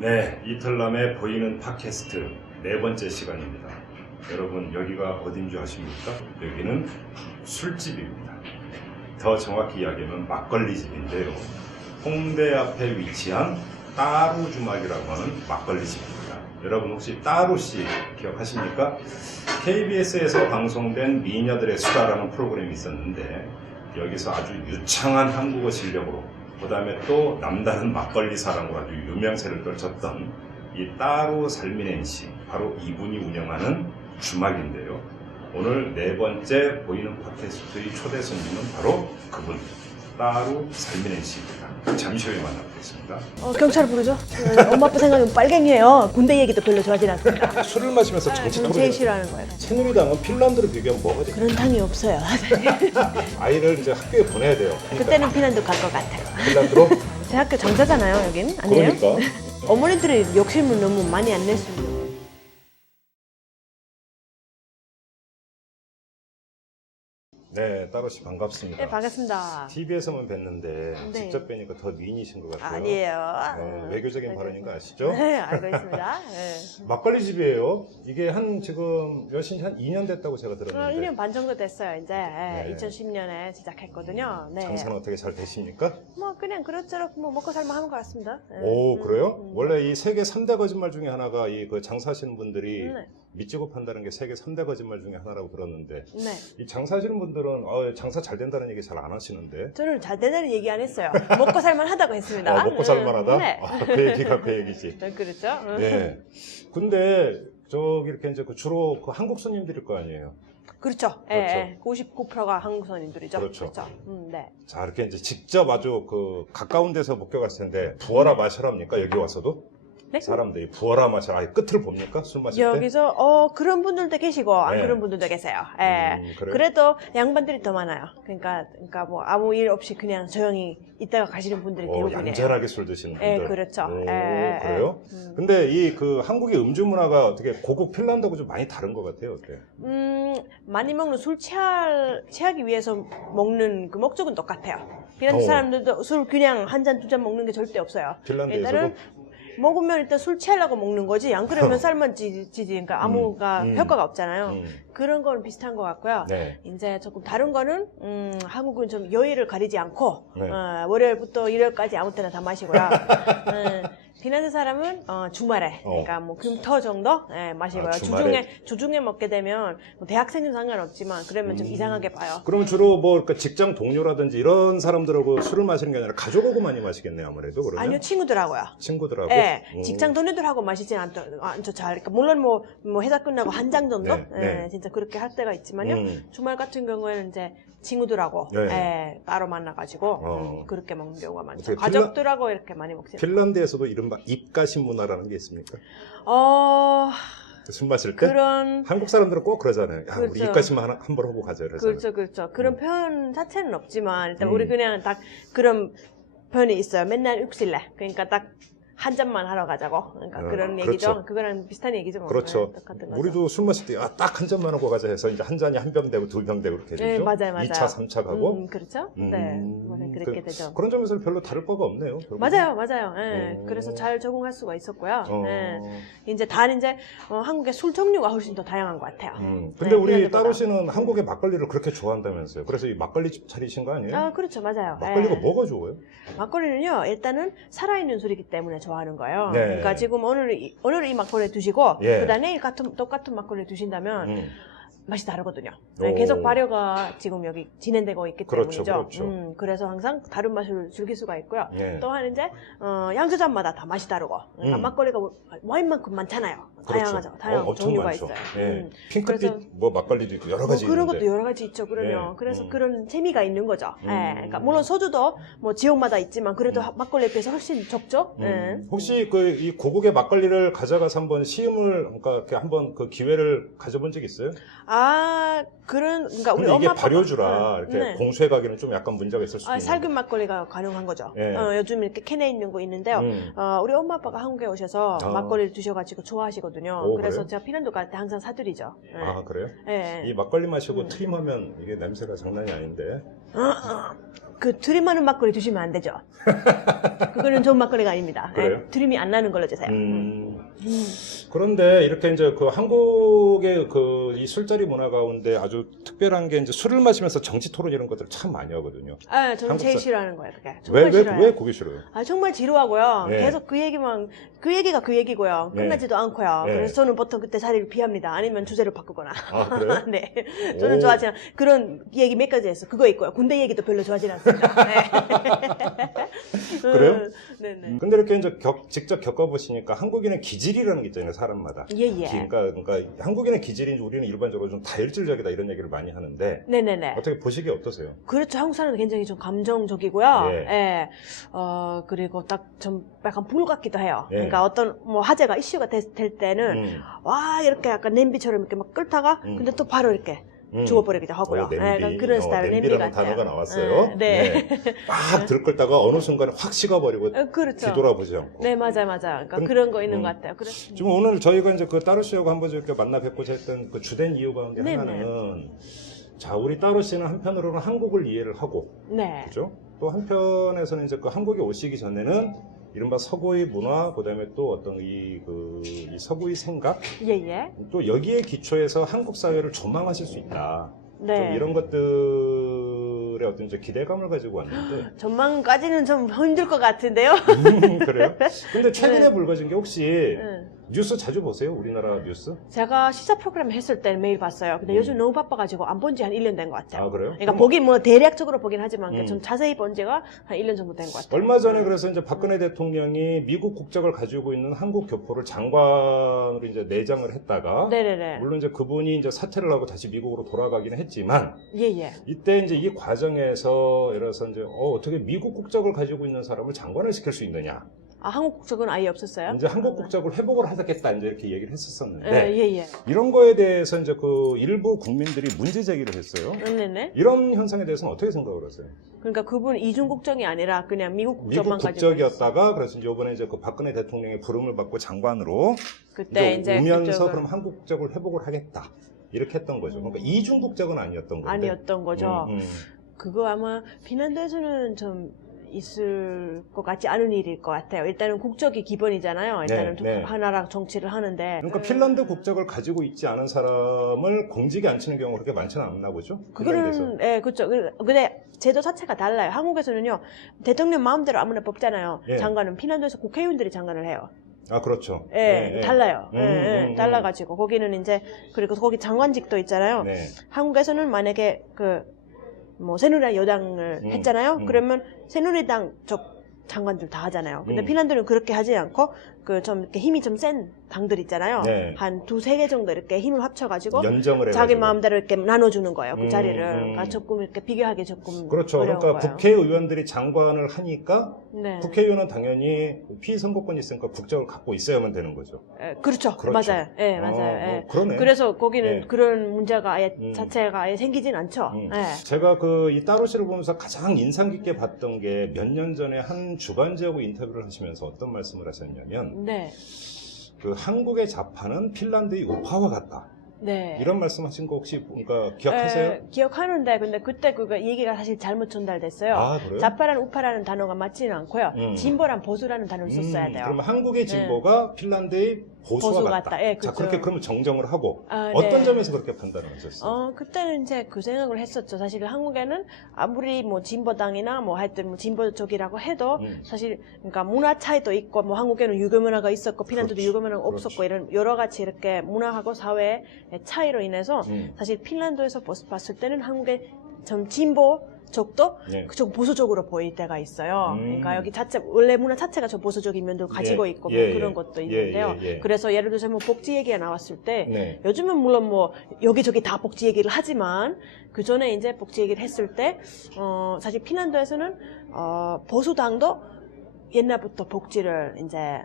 네, 이틀남의 보이는 팟캐스트 네 번째 시간입니다. 여러분 여기가 어딘 줄 아십니까? 여기는 술집입니다. 더 정확히 이야기하면 막걸리집인데요. 홍대 앞에 위치한 따루 주막이라고 하는 막걸리집입니다. 여러분 혹시 따루씨 기억하십니까? KBS에서 방송된 미녀들의 수다라는 프로그램이 있었는데 여기서 아주 유창한 한국어 실력으로 그 다음에 또 남다른 막걸리 사랑으로 아주 유명세를 떨쳤던 이 따루 살미넨씨, 바로 이분이 운영하는 주막인데요. 오늘 네 번째 보이는 팟캐스트의 초대 손님은 바로 그분, 따루 살미넨씨입니다. 잠시 후에 만나보겠습니다. 경찰을 부르죠? 엄마 아빠 생각하면 빨갱이에요. 군대 얘기도 별로 좋아하진 않습니다. 술을 마시면서 정치 저는 제일 싫어하는 거예요. 새누리당은 핀란드로 비교하면 뭐가 돼? 그런 당이 없어요. 아이를 이제 학교에 보내야 돼요. 그러니까 그때는 핀란드 갈 것 같아요. 핀란드로? 제 학교 정자잖아요, 여긴. 아니에요? 그러니까. 어머니들이 욕심을 너무 많이 안 냈습니다. 네, 따로씨 반갑습니다. 네, 반갑습니다. TV에서만 뵀는데 네. 직접 뵈니까 더 미인이신 것 같아요. 아니에요. 네, 외교적인 발언인 거 아시죠? 네, 알고 있습니다. 네. 막걸리 집이에요. 이게 한 지금 몇신 한 2년 됐다고 제가 들었는데 1년 반 정도 됐어요, 이제. 네. 2010년에 시작했거든요. 네. 장사는 어떻게 잘 되십니까? 뭐, 그냥 그럭저럭 뭐 먹고 살만 하는 것 같습니다. 네. 오, 그래요? 원래 이 세계 3대 거짓말 중에 하나가 이 그 장사하시는 분들이 네. 믿지고 판다는 게 세계 3대 거짓말 중에 하나라고 들었는데 네. 이 장사하시는 분들은 장사 잘 된다는 얘기 잘 안 하시는데 저는 잘 되는 얘기 안 했어요. 먹고 살만 하다고 했습니다. 먹고 살만하다? 네. 그 얘기가 그 얘기지. 네, 그렇죠. 네. 근데 저기 이렇게 이제 주로 그 한국 손님들일 거 아니에요. 그렇죠. 그렇죠. 예, 99%가 한국 손님들이죠. 그렇죠. 네. 자, 이렇게 이제 직접 아주 그 가까운 데서 목격했을 텐데 부어라 마셔랍니까? 여기 와서도? 네? 사람들이 부어라 마셔라. 아예 끝을 봅니까? 술 마실 때? 여기서 그런 분들도 계시고 안 네. 그런 분들도 계세요. 예. 그래요? 그래도 양반들이 더 많아요. 그러니까 뭐 아무 일 없이 그냥 조용히 있다가 가시는 분들이 대부분이에요. 얌전하게 술 드시는 분들. 예, 그렇죠. 오, 예, 그래요? 근데 이 그 한국의 음주 문화가 어떻게 고국 핀란드하고 좀 많이 다른 것 같아요. 어때? 많이 먹는 술 취하기 위해서 먹는 그 목적은 똑같아요. 핀란드 오. 사람들도 술 그냥 한 잔, 두 잔 먹는 게 절대 없어요. 핀란드에서도? 일단은 먹으면 일단 술 취하려고 먹는 거지, 안 그러면 살만 찌지, 그러니까 아무가 효과가 없잖아요. 그런 건 비슷한 것 같고요. 네. 이제 조금 다른 거는, 한국은 좀 요일을 가리지 않고, 네. 월요일부터 일요일까지 아무 때나 다 마시고요. 핀란드 사람은 주말에, 그러니까 뭐 금토 정도 마시고요. 주말에. 주중에 먹게 되면 뭐 대학생은 상관없지만 그러면 좀 이상하게 봐요. 그러면 주로 뭐 그러니까 직장 동료라든지 이런 사람들하고 술을 마시는 게 아니라 가족하고 많이 마시겠네요. 아무래도 그러면. 아니요, 친구들하고요. 친구들하고. 네, 오. 직장 동료들하고 마시진 않죠. 잘. 그러니까 물론 뭐 회사 끝나고 한 장 정도, 네, 네. 진짜 그렇게 할 때가 있지만요. 주말 같은 경우에는 이제 친구들하고 네. 따로 만나가지고 그렇게 먹는 경우가 많죠. 어떻게 가족들하고 이렇게 많이 먹습니다. 핀란드에서도 이른바 입가심 문화라는 게 있습니까? 술 마실 때? 그런 한국 사람들은 꼭 그러잖아요. 야, 우리 그렇죠. 입가심 한번 하고 가자. 그래서. 그렇죠. 그런 표현 자체는 없지만 일단 음. 우리 그냥 딱 그런 표현이 있어요. 맨날 육실래. 그러니까 딱 한 잔만 하러 가자고. 그러니까 그런 그렇죠. 얘기죠. 그거랑 비슷한 얘기죠. 뭐. 그렇죠. 네, 똑같은 거죠. 우리도 술 마실 때 딱 한 잔만 하고 가자 해서 이제 한 잔이 한 병 되고 두 병 되고 그렇게 되죠. 네, 맞아요. 2차, 3차 가고. 그렇죠. 네, 그렇게 되죠. 그런 점에서 별로 다를 바가 없네요. 결국은. 맞아요. 예. 그래서 잘 적응할 수가 있었고요. 예. 이제 한국의 술 종류가 훨씬 더 다양한 것 같아요. 근데 네, 우리 핀란드보다. 따로 씨는 한국의 막걸리를 그렇게 좋아한다면서요. 그래서 이 막걸리 집 차리신 거 아니에요? 아, 그렇죠. 맞아요. 막걸리가 예. 뭐가 좋아요? 막걸리는요, 일단은 살아있는 술이기 때문에 좋아하는 거예요. 네. 그러니까 지금 오늘 이 막걸리 드시고, 예. 그다음에 내일 똑같은 막걸리 드신다면, 맛이 다르거든요. 오. 계속 발효가 지금 여기 진행되고 있기 그렇죠, 때문이죠. 그렇죠. 그래서 항상 다른 맛을 즐길 수가 있고요. 예. 또한 이제 양조장마다 다 맛이 다르고, 그러니까 막걸리가 와인만큼 많잖아요. 그렇죠. 다양한 엄청 종류가 많죠. 있어요. 예. 핑크빛 그래서 뭐 막걸리도 있고 여러 가지 그런 있는데. 것도 여러 가지 있죠, 그럼요. 예. 그래서 그런 재미가 있는 거죠. 예. 그러니까 물론 네. 소주도 뭐 지역마다 있지만 그래도 막걸리에 비해서 훨씬 적죠. 예. 혹시 이 고국의 막걸리를 가져가서 한번 시음을 그러니까 이렇게 한번 그 기회를 가져본 적 있어요? 그러니까 우리 근데 이게 엄마 아빠가 발효주라 이렇게 네. 공수해 가기는 좀 약간 문제가 있을 수도 있는데. 살균 막걸리가 가능한 거죠. 예. 요즘 이렇게 캔에 있는 거 있는데요. 우리 엄마 아빠가 한국에 오셔서 막걸리를 드셔가지고 좋아하시거든요. 오, 그래서 그래요? 제가 핀란드 갈 때 항상 사드리죠. 예. 아, 그래요? 예. 이 막걸리 마시고 트림하면 이게 냄새가 장난이 아닌데. 그 트림 많은 막걸리 드시면 안 되죠. 그거는 좋은 막걸리가 아닙니다. 그래요? 예, 트림이 안 나는 걸로 드세요. 그런데 이렇게 이제 그 한국의 그 이 술자리 문화 가운데 아주 특별한 게 이제 술을 마시면서 정치 토론 이런 것들을 참 많이 하거든요. 아, 저는 한국 제일 사- 싫어하는 거예요, 그게. 정말 싫어요. 왜 그게 싫어요? 아, 정말 지루하고요. 네. 계속 그 얘기가 그 얘기고요. 네. 끝나지도 않고요. 네. 그래서 저는 보통 그때 자리를 비합니다. 아니면 주제를 바꾸거나. 아, 그래요? 네. 오. 저는 좋아하지 않아요. 그런 얘기 몇 가지 했어. 그거 있고요. 군대 얘기도 별로 좋아하지 않습니다. 네. 그래요? 네네. 근데 이렇게 이제 직접 겪어보시니까 한국인의 기질이라는 게 있잖아요, 사람마다. 예, 예. 그러니까 한국인의 기질인지 우리는 일반적으로 좀 다혈질적이다 이런 얘기를 많이 하는데 네네네. 어떻게 보시기에 어떠세요? 그렇죠. 한국 사람은 굉장히 좀 감정적이고요. 예. 예. 그리고 딱 좀 약간 불 같기도 해요. 예. 그러니까 어떤 뭐 화제가 이슈가 될 때는 와, 이렇게 약간 냄비처럼 이렇게 막 끓다가 근데 또 바로 이렇게 죽어버리기도 하고요. 냄비. 예, 약간 그런 스타일 냄비 냄비라는 같아요. 단어가 나왔어요. 네. 막 들끓다가 어느 순간에 확 식어버리고 그렇죠. 뒤돌아보지 않고. 네, 맞아요. 그러니까 그럼- 그런 거 있는 것 같아요. 그렇습니다. 지금 오늘 저희가 이제 그 따로 씨하고 한번 이렇게 만나 뵙고자 했던 그 주된 이유 가운데 네네. 하나는 자, 우리 따로 씨는 한편으로는 한국을 이해를 하고 네. 그죠? 또 한편에서는 이제 그 한국에 오시기 전에는 이른바 서구의 문화, 그다음에 또 어떤 이 서구의 생각, 예, 예. 또 여기에 기초해서 한국 사회를 조망하실 수 있다. 좀 네. 이런 것들의 어떤 이제 기대감을 가지고 왔는데 전망까지는 좀 힘들 것 같은데요. 그래요? 근데 최근에 네. 불거진 게 혹시 네. 뉴스 자주 보세요? 우리나라 뉴스? 제가 시사 프로그램 했을 때 매일 봤어요. 근데 요즘 너무 바빠가지고 안 본 지 한 1년 된 것 같아요. 아, 그래요? 그러니까 그럼 보긴 뭐 대략적으로 보긴 하지만 좀 음. 자세히 본 지가 한 1년 정도 된 것 같아요. 얼마 전에 그래서 이제 박근혜 대통령이 미국 국적을 가지고 있는 한국 교포를 장관으로 이제 내장을 했다가 네네네. 물론 이제 그분이 이제 사퇴를 하고 다시 미국으로 돌아가기는 했지만 예예. 이때 이제 이 과정에서 예를 들어서 이제 어떻게 미국 국적을 가지고 있는 사람을 장관을 시킬 수 있느냐? 아, 한국 국적은 아예 없었어요? 이제 한국 국적을 회복을 하겠다 이제 이렇게 얘기를 했었었는데 예예. 이런 거에 대해서 이제 그 일부 국민들이 문제 제기를 했어요. 네네. 이런 현상에 대해서는 어떻게 생각을 하세요? 그러니까 그분 이중 국적이 아니라 그냥 미국 미국 국적만 가지고 국적이었다가 그래서 이제 이번에 이제 그 박근혜 대통령의 부름을 받고 장관으로 그때 이제 이제 오면서 국적을 그럼 한국 국적을 회복을 하겠다 이렇게 했던 거죠. 그러니까 이중 국적은 아니었던 건데. 아니었던 거죠. 음. 그거 아마 핀란드에서는 좀 있을 것 같지 않은 일일 것 같아요. 일단은 국적이 기본이잖아요. 일단은 네. 하나랑 정치를 하는데. 그러니까 핀란드 국적을 가지고 있지 않은 사람을 공직에 앉히는 경우가 그렇게 많지는 않나 보죠? 핀란드에서. 그거는, 예, 그렇죠. 근데 제도 자체가 달라요. 한국에서는요, 대통령 마음대로 아무나 뽑잖아요. 예. 장관은 핀란드에서 국회의원들이 장관을 해요. 아, 그렇죠. 예, 달라요. 음. 달라가지고. 거기는 이제, 그리고 거기 장관직도 있잖아요. 네. 한국에서는 만약에 새누리당 여당을 했잖아요. 그러면 새누리당 쪽 장관들 다 하잖아요. 근데 핀란드는 그렇게 하지 않고 좀 이렇게 힘이 좀 센 당들 있잖아요. 네. 한 두세 개 정도 이렇게 힘을 합쳐가지고 연정을 자기 해가지고. 마음대로 이렇게 나눠주는 거예요. 그 자리를. 그러니까 음. 조금 이렇게 비교하기 조금 그렇죠. 어려운 그러니까 거예요. 국회의원들이 장관을 하니까 네. 국회의원은 당연히 피선거권이 있으니까 국적을 갖고 있어야만 되는 거죠. 그렇죠. 그렇죠. 맞아요. 예, 맞아요. 예. 그러네. 그래서 거기는 네. 그런 문제가 자체가 아예 생기진 않죠. 예. 제가 이 따로 씨를 보면서 가장 인상 깊게 봤던 게 몇 년 전에 한 주간지하고 인터뷰를 하시면서 어떤 말씀을 하셨냐면 네. 그 한국의 자파는 핀란드의 우파와 같다. 네. 이런 말씀하신 거 혹시 그러니까 기억하세요? 기억하는데 근데 그때 그거 얘기가 사실 잘못 전달됐어요. 아, 그래요? 좌파란 우파라는 단어가 맞지는 않고요. 음. 진보란 보수라는 단어를 썼어야 돼요. 그러면 한국의 진보가 핀란드의 보수와 보수 같다. 같다. 예, 자, 그렇죠. 그렇게 그러면 정정을 하고 아, 어떤 네. 점에서 그렇게 판단을 하셨어요? 그때는 이제 그 생각을 했었죠. 사실 한국에는 아무리 뭐 진보당이나 뭐 하여튼 뭐 진보 쪽이라고 해도 사실 그러니까 문화 차이도 있고 뭐 한국에는 유교 문화가 있었고 핀란드도 그렇죠. 유교 문화가 없었고 이런 여러 가지 이렇게 문화하고 사회의 차이로 인해서 음. 사실 핀란드에서 봤을 때는 한국의 좀 진보 쪽도 네. 좀 보수적으로 보일 때가 있어요. 그러니까 여기 원래 문화 자체가 좀 보수적인 면도 가지고 예, 있고 예, 뭐 그런 예. 것도 예, 있는데요. 예. 그래서 예를 들어서 뭐 복지 얘기가 나왔을 때 네. 요즘은 물론 뭐 여기저기 다 복지 얘기를 하지만 그 전에 이제 복지 얘기를 했을 때 사실 핀란드에서는 보수당도 옛날부터 복지를 이제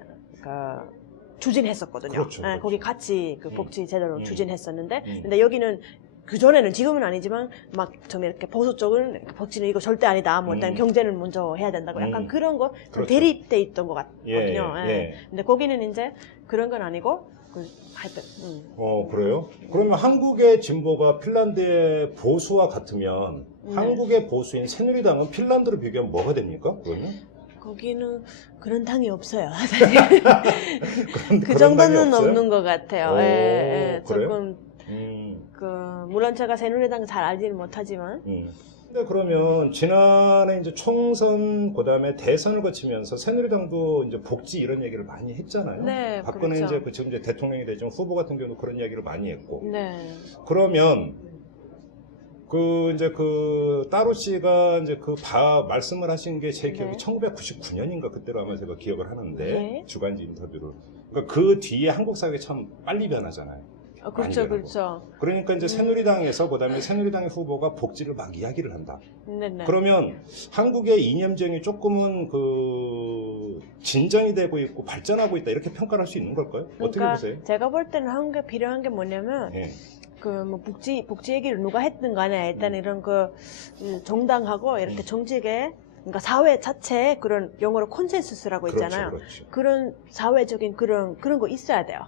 추진했었거든요. 그렇죠, 예, 그렇죠. 거기 같이 그 복지 제도를 추진했었는데 음. 근데 여기는 그 전에는 지금은 아니지만 막 좀 이렇게 보수 쪽은 복지는 이거 절대 아니다. 뭐 일단 경제는 먼저 해야 된다고 약간 그런 거 좀 그렇죠. 대립돼 있던 것 같거든요. 예, 예. 예. 근데 거기는 이제 그런 건 아니고 하여튼. 그래요? 그러면 한국의 진보가 핀란드의 보수와 같으면 네. 한국의 보수인 새누리당은 핀란드로 비교하면 뭐가 됩니까? 그러면? 거기는 그런 당이 없어요. 그런 그 당이 정도는 없어요? 없는 것 같아요. 오, 예, 예. 그래요? 조금 음. 물론 제가 새누리당 잘 알지는 못하지만 근데 그러면 지난해 이제 총선 그다음에 대선을 거치면서 새누리당도 이제 복지 이런 얘기를 많이 했잖아요. 네, 박근혜 그렇죠. 이제 지금 이제 대통령이 되지만 후보 같은 경우도 그런 이야기를 많이 했고. 네. 그러면 이제 따로 씨가 이제 말씀을 하신 게 제 기억이 네. 1999년인가 그때로 아마 제가 기억을 하는데 네. 주간지 인터뷰를. 그러니까 그 뒤에 한국 사회가 참 빨리 변하잖아요. 그렇죠, 많이 변하고. 그렇죠. 그러니까 이제 새누리당에서 그다음에 새누리당의 후보가 복지를 막 이야기를 한다. 네네. 그러면 한국의 이념정이 조금은 진정이 되고 있고 발전하고 있다 이렇게 평가를 할 수 있는 걸까요? 어떻게 그러니까 보세요? 제가 볼 때는 한국에 필요한 게 뭐냐면 예. 뭐 복지 얘기를 누가 했든 간에 일단 이런 정당하고 이렇게 정직에 그러니까 사회 자체에 그런 영어로 콘센서스라고 있잖아요. 그렇죠. 그런 사회적인 그런 거 있어야 돼요.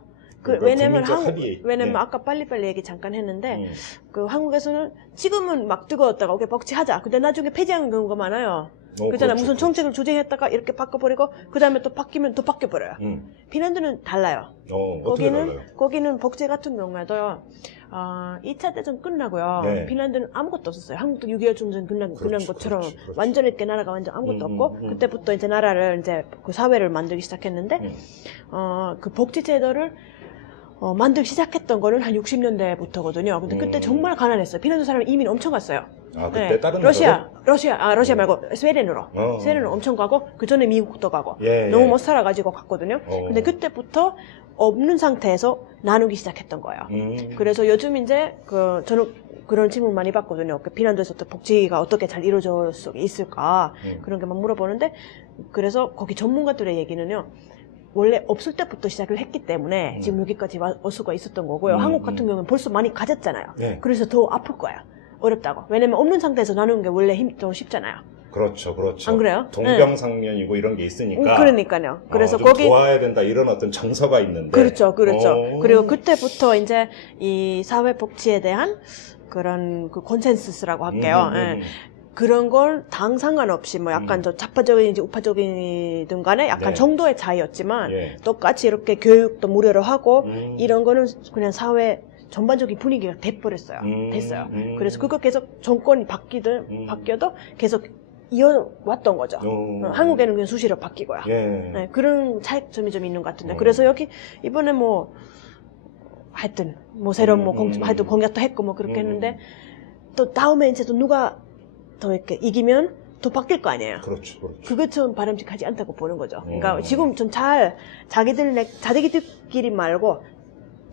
그러니까 왜냐면 국민적 합의. 왜냐면 네. 아까 빨리빨리 얘기 잠깐 했는데 한국에서는 지금은 막 뜨거웠다가 오케이 복지하자. 근데 나중에 폐지하는 경우가 많아요. 그잖아 그렇죠, 무슨 정책을 조정했다가 이렇게 바꿔버리고 그 다음에 또 바뀌면 또 바뀌어버려요. 핀란드는 달라요. 어떻게 달라요? 거기는 복지 같은 경우에도 2차 대전 끝나고요. 네. 핀란드는 아무것도 없었어요. 한국도 6.25 전쟁 끝난 것처럼 그렇지. 완전 이렇게 나라가 완전 아무것도 없고 그때부터 이제 나라를 이제 그 사회를 만들기 시작했는데 그 복지 제도를 만들기 시작했던 거는 한 60년대부터거든요. 근데 그때 정말 가난했어요. 핀란드 사람이 이민 엄청 갔어요. 그때 네. 다른 러시아 말고 스웨덴으로. 스웨덴으로 엄청 가고 그 전에 미국도 가고 너무 못 살아가지고 갔거든요. 근데 그때부터 없는 상태에서 나누기 시작했던 거예요. 그래서 요즘 이제 저는 그런 질문 많이 받거든요. 핀란드에서 또 복지가 어떻게 잘 이루어질 수 있을까 그런 게 막 물어보는데 그래서 거기 전문가들의 얘기는요. 원래 없을 때부터 시작을 했기 때문에 지금 여기까지 올 수가 있었던 거고요. 한국 같은 경우는 벌써 많이 가졌잖아요. 네. 그래서 더 아플 거예요. 어렵다고. 왜냐면 없는 상태에서 나누는 게 원래 더 쉽잖아요. 그렇죠. 안 그래요? 동병상련이고 이런 게 있으니까. 그러니까요. 그래서 좀 도와야 된다 이런 어떤 정서가 있는데. 그렇죠. 그리고 그때부터 이제 이 사회복지에 대한 그런 컨센서스라고 할게요. 그런 걸 당 상관없이 뭐 약간 저 좌파적인지 우파적이든 간에 약간 정도의 차이였지만 똑같이 이렇게 교육도 무료로 하고 이런 거는 그냥 사회 전반적인 분위기가 됐어요. 그래서 그거 계속 정권이 바뀌어도 계속 이어왔던 거죠. 한국에는 그냥 수시로 바뀌고요. 네, 그런 차이점이 좀 있는 것 같은데. 그래서 여기 이번에 하여튼 새로운 하여튼 공약도 했고 그렇게 했는데 또 다음에 이제 또 누가 더 이렇게 이기면 또 바뀔 거 아니에요. 그렇죠. 그것 좀 바람직하지 않다고 보는 거죠. 그러니까 지금 좀 자기들끼리 말고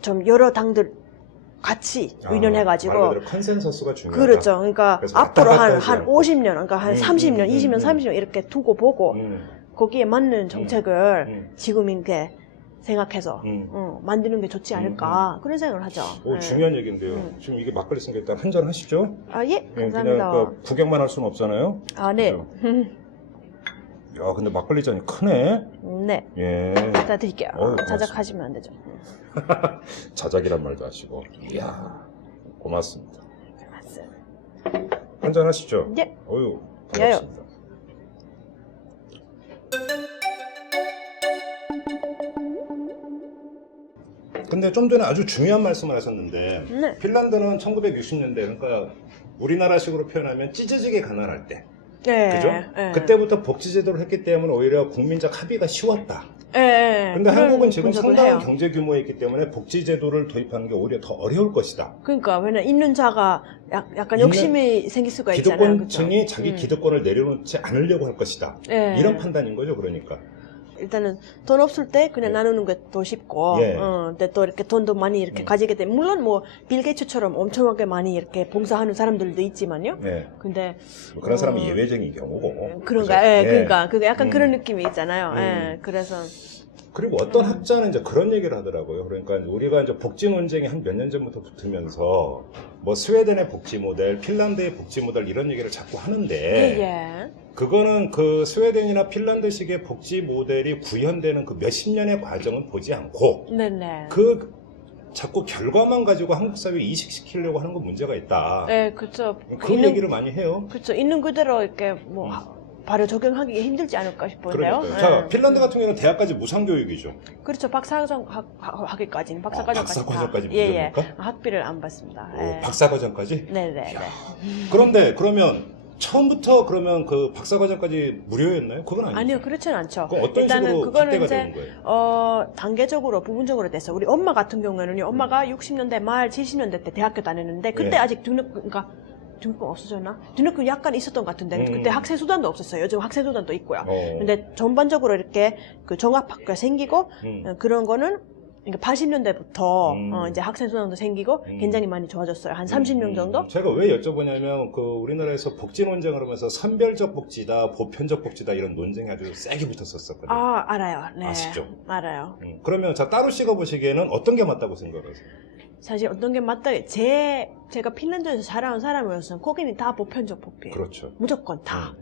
좀 여러 당들 같이 의논해가지고. 말 그대로 컨센서스가 중요하다. 그렇죠. 그러니까 앞으로 한 하지 않고. 50년, 그러니까 한 30년, 20년, 30년 이렇게 두고 보고 거기에 맞는 정책을 지금 이렇게 생각해서 만드는 게 좋지 않을까 그런 생각을 하죠. 중요한 얘기인데요. 지금 이게 막걸리 생겨 일단 한잔 하시죠. 예, 감사합니다. 그냥 구경만 할 수는 없잖아요. 네. 야, 근데 막걸리 잔이 크네. 네. 예. 갖다 드릴게요. 고맙습니다. 자작하시면 안 되죠. 자작이란 말도 하시고. 이야, 고맙습니다. 맞습니다. 한잔 하시죠. 예. 어유, 반갑습니다. 근데 좀 전에 아주 중요한 말씀을 하셨는데 네. 핀란드는 1960년대 그러니까 우리나라식으로 표현하면 찢어지게 가난할 때 네. 그죠? 네. 그때부터 복지제도를 했기 때문에 오히려 국민적 합의가 쉬웠다. 네. 근데 한국은 지금 분석을 상당한 해요. 경제 규모에 있기 때문에 복지제도를 도입하는 게 오히려 더 어려울 것이다. 그러니까 왜냐면 있는 자가 약간 욕심이 생길 수가 있잖아요. 기득권층이 그쵸? 자기 기득권을 내려놓지 않으려고 할 것이다. 네. 이런 판단인 거죠, 그러니까. 일단은 돈 없을 때 그냥 나누는 게 더 쉽고, 예. 근데 또 이렇게 돈도 많이 이렇게 가지게 되면, 물론 빌 게이츠처럼 엄청나게 많이 이렇게 봉사하는 사람들도 있지만요. 네. 근데 뭐 그런 사람이 예외적인 경우고. 그런가? 그죠? 예, 예. 그러니까 그게 약간 그런 느낌이 있잖아요. 예, 그래서 그리고 어떤 학자는 이제 그런 얘기를 하더라고요. 그러니까 우리가 이제 복지 논쟁이 한 몇 년 전부터 붙으면서 뭐 스웨덴의 복지 모델, 핀란드의 복지 모델 이런 얘기를 자꾸 하는데 예. 그거는 그 스웨덴이나 핀란드식의 복지 모델이 구현되는 그 몇십 년의 과정은 보지 않고 네네. 그 자꾸 결과만 가지고 한국 사회에 이식시키려고 하는 건 문제가 있다. 네, 그렇죠. 그 얘기를 많이 해요. 그렇죠. 있는 그대로 이렇게 뭐 바로 적용하기 힘들지 않을까 싶은데요. 그러니까요. 자, 핀란드 같은 경우는 대학까지 무상교육이죠. 그렇죠. 박사과정 하기까지는 박사과정까지 박사과정까지 다. 예, 무료입니까? 학비를 안 받습니다. 예. 박사과정까지? 네네. 그런데 그러면 처음부터 그러면 그 박사과정까지 무료였나요? 그건 아니죠. 아니요, 그렇지는 않죠. 그럼 어떤 일단은 식으로 그거는 확대가 이제 되는 거예요? 단계적으로 부분적으로 됐어. 우리 엄마 같은 경우에는요, 엄마가 60년대 말 70년대 때 대학교 다녔는데 그때 예. 아직 등록금 없어졌나? 등록금 약간 있었던 것 같은데 그때 학생수단도 없었어요. 요즘 학생수단도 있고요. 근데 전반적으로 이렇게 그 종합학교가 생기고 그런 거는 그러니까 80년대부터 이제 학생수당도 생기고 굉장히 많이 좋아졌어요. 한 30명 정도? 제가 왜 여쭤보냐면 그 우리나라에서 복지 논쟁을 하면서 선별적 복지다, 보편적 복지다 이런 논쟁이 아주 세게 붙었었거든요. 아, 알아요. 네. 아시죠? 알아요. 그러면 자 따로 씨가 보시기에는 어떤 게 맞다고 생각하세요? 사실 어떤 게 맞다. 제가 핀란드에서 자라온 사람으로서는 거기는 다 보편적 복지예요. 그렇죠. 무조건 다.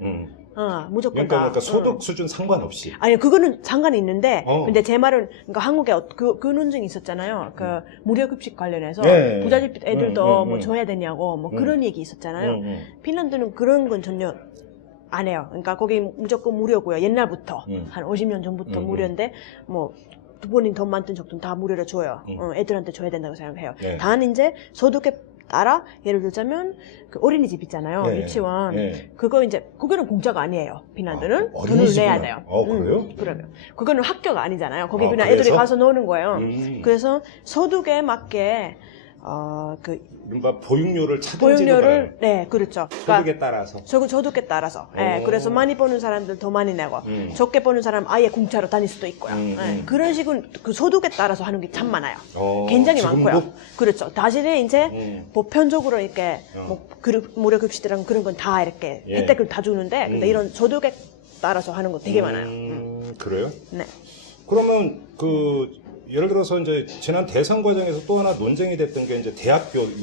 무조건 그러니까 다. 소득 수준 상관없이. 아니 그거는 상관이 있는데 근데 제 말은 그러니까 한국에 그 논쟁이 있었잖아요. 그 무료 급식 관련해서 네. 부잣집 애들도 뭐 줘야 되냐고 뭐 그런 얘기 있었잖아요. 핀란드는 그런 건 전혀 안 해요. 그러니까 거기 무조건 무료고요. 옛날부터 한 50년 전부터 무료인데 뭐 부모님 돈 많든 적든 다 무료로 줘요. 애들한테 줘야 된다고 생각해요. 네. 단 이제 소득에 따라 예를 들자면 그 어린이집 있잖아요. 네. 유치원. 네. 그거 이제 그거는 공짜가 아니에요. 핀란드는 아, 돈을 어린이집은 내야 돼요. 그래요? 그러면 그거는 학교가 아니잖아요. 거기 그냥 그래서? 애들이 가서 노는 거예요. 그래서 그래서 소득에 맞게 그 이른바 보육료를 차등제로 보육료를 네 그렇죠. 소득에 따라서. 소득에 따라서. 예, 그래서 많이 버는 사람들 더 많이 내고 적게 버는 사람 아예 공짜로 다닐 수도 있고요. 예, 그런 식으로 그 소득에 따라서 하는 게 참 많아요. 굉장히 지금도? 많고요. 그렇죠. 다시는 이제 보편적으로 이렇게 뭐 무료 급식이랑 그런 건 다 이렇게 예. 혜택을 다 주는데 근데 이런 소득에 따라서 하는 거 되게 많아요. 그래요? 네. 그러면 그 예를 들어서 이제 지난 대선 과정에서 또 하나 논쟁이 됐던 게 이제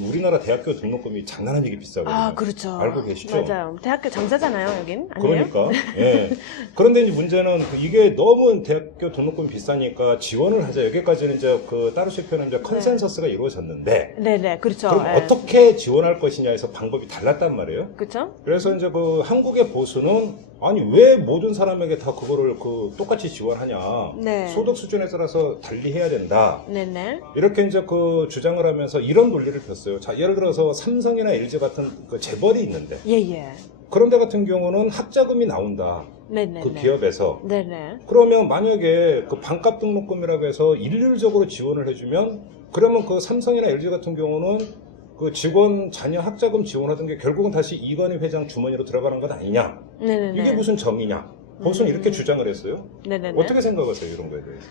우리나라 대학교 등록금이 장난 아니게 비싸거든요. 아, 그렇죠. 알고 계시죠? 맞아요. 대학교 장사잖아요, 여긴. 아니에요? 그러니까. 예. 그런데 이제 문제는 이게 너무 대학교 등록금이 비싸니까 지원을 하자. 여기까지는 이제 그 따로 셰프는 이제 컨센서스가 이루어졌는데. 네네, 그렇죠. 그럼 예. 어떻게 지원할 것이냐에서 방법이 달랐단 말이에요. 그렇죠? 그래서 이제 그 한국의 보수는 아니 왜 모든 사람에게 다 그거를 그 똑같이 지원하냐. 네. 소득 수준에 따라서 달리 해야 된다. 네네. 이렇게 이제 그 주장을 하면서 이런 논리를 폈어요. 자, 예를 들어서 삼성이나 LG 같은 그 재벌이 있는데 예예. 그런 데 같은 경우는 학자금이 나온다. 네네. 그 기업에서. 네네. 그러면 만약에 그 반값 등록금이라고 해서 일률적으로 지원을 해주면 그러면 그 삼성이나 LG 같은 경우는 그 직원 자녀 학자금 지원하던 게 결국은 다시 이건희 회장 주머니로 들어가는 것 아니냐. 네네네. 이게 무슨 정의냐. 보수는 이렇게 주장을 했어요. 네네네. 어떻게 생각하세요, 이런 거에 대해서?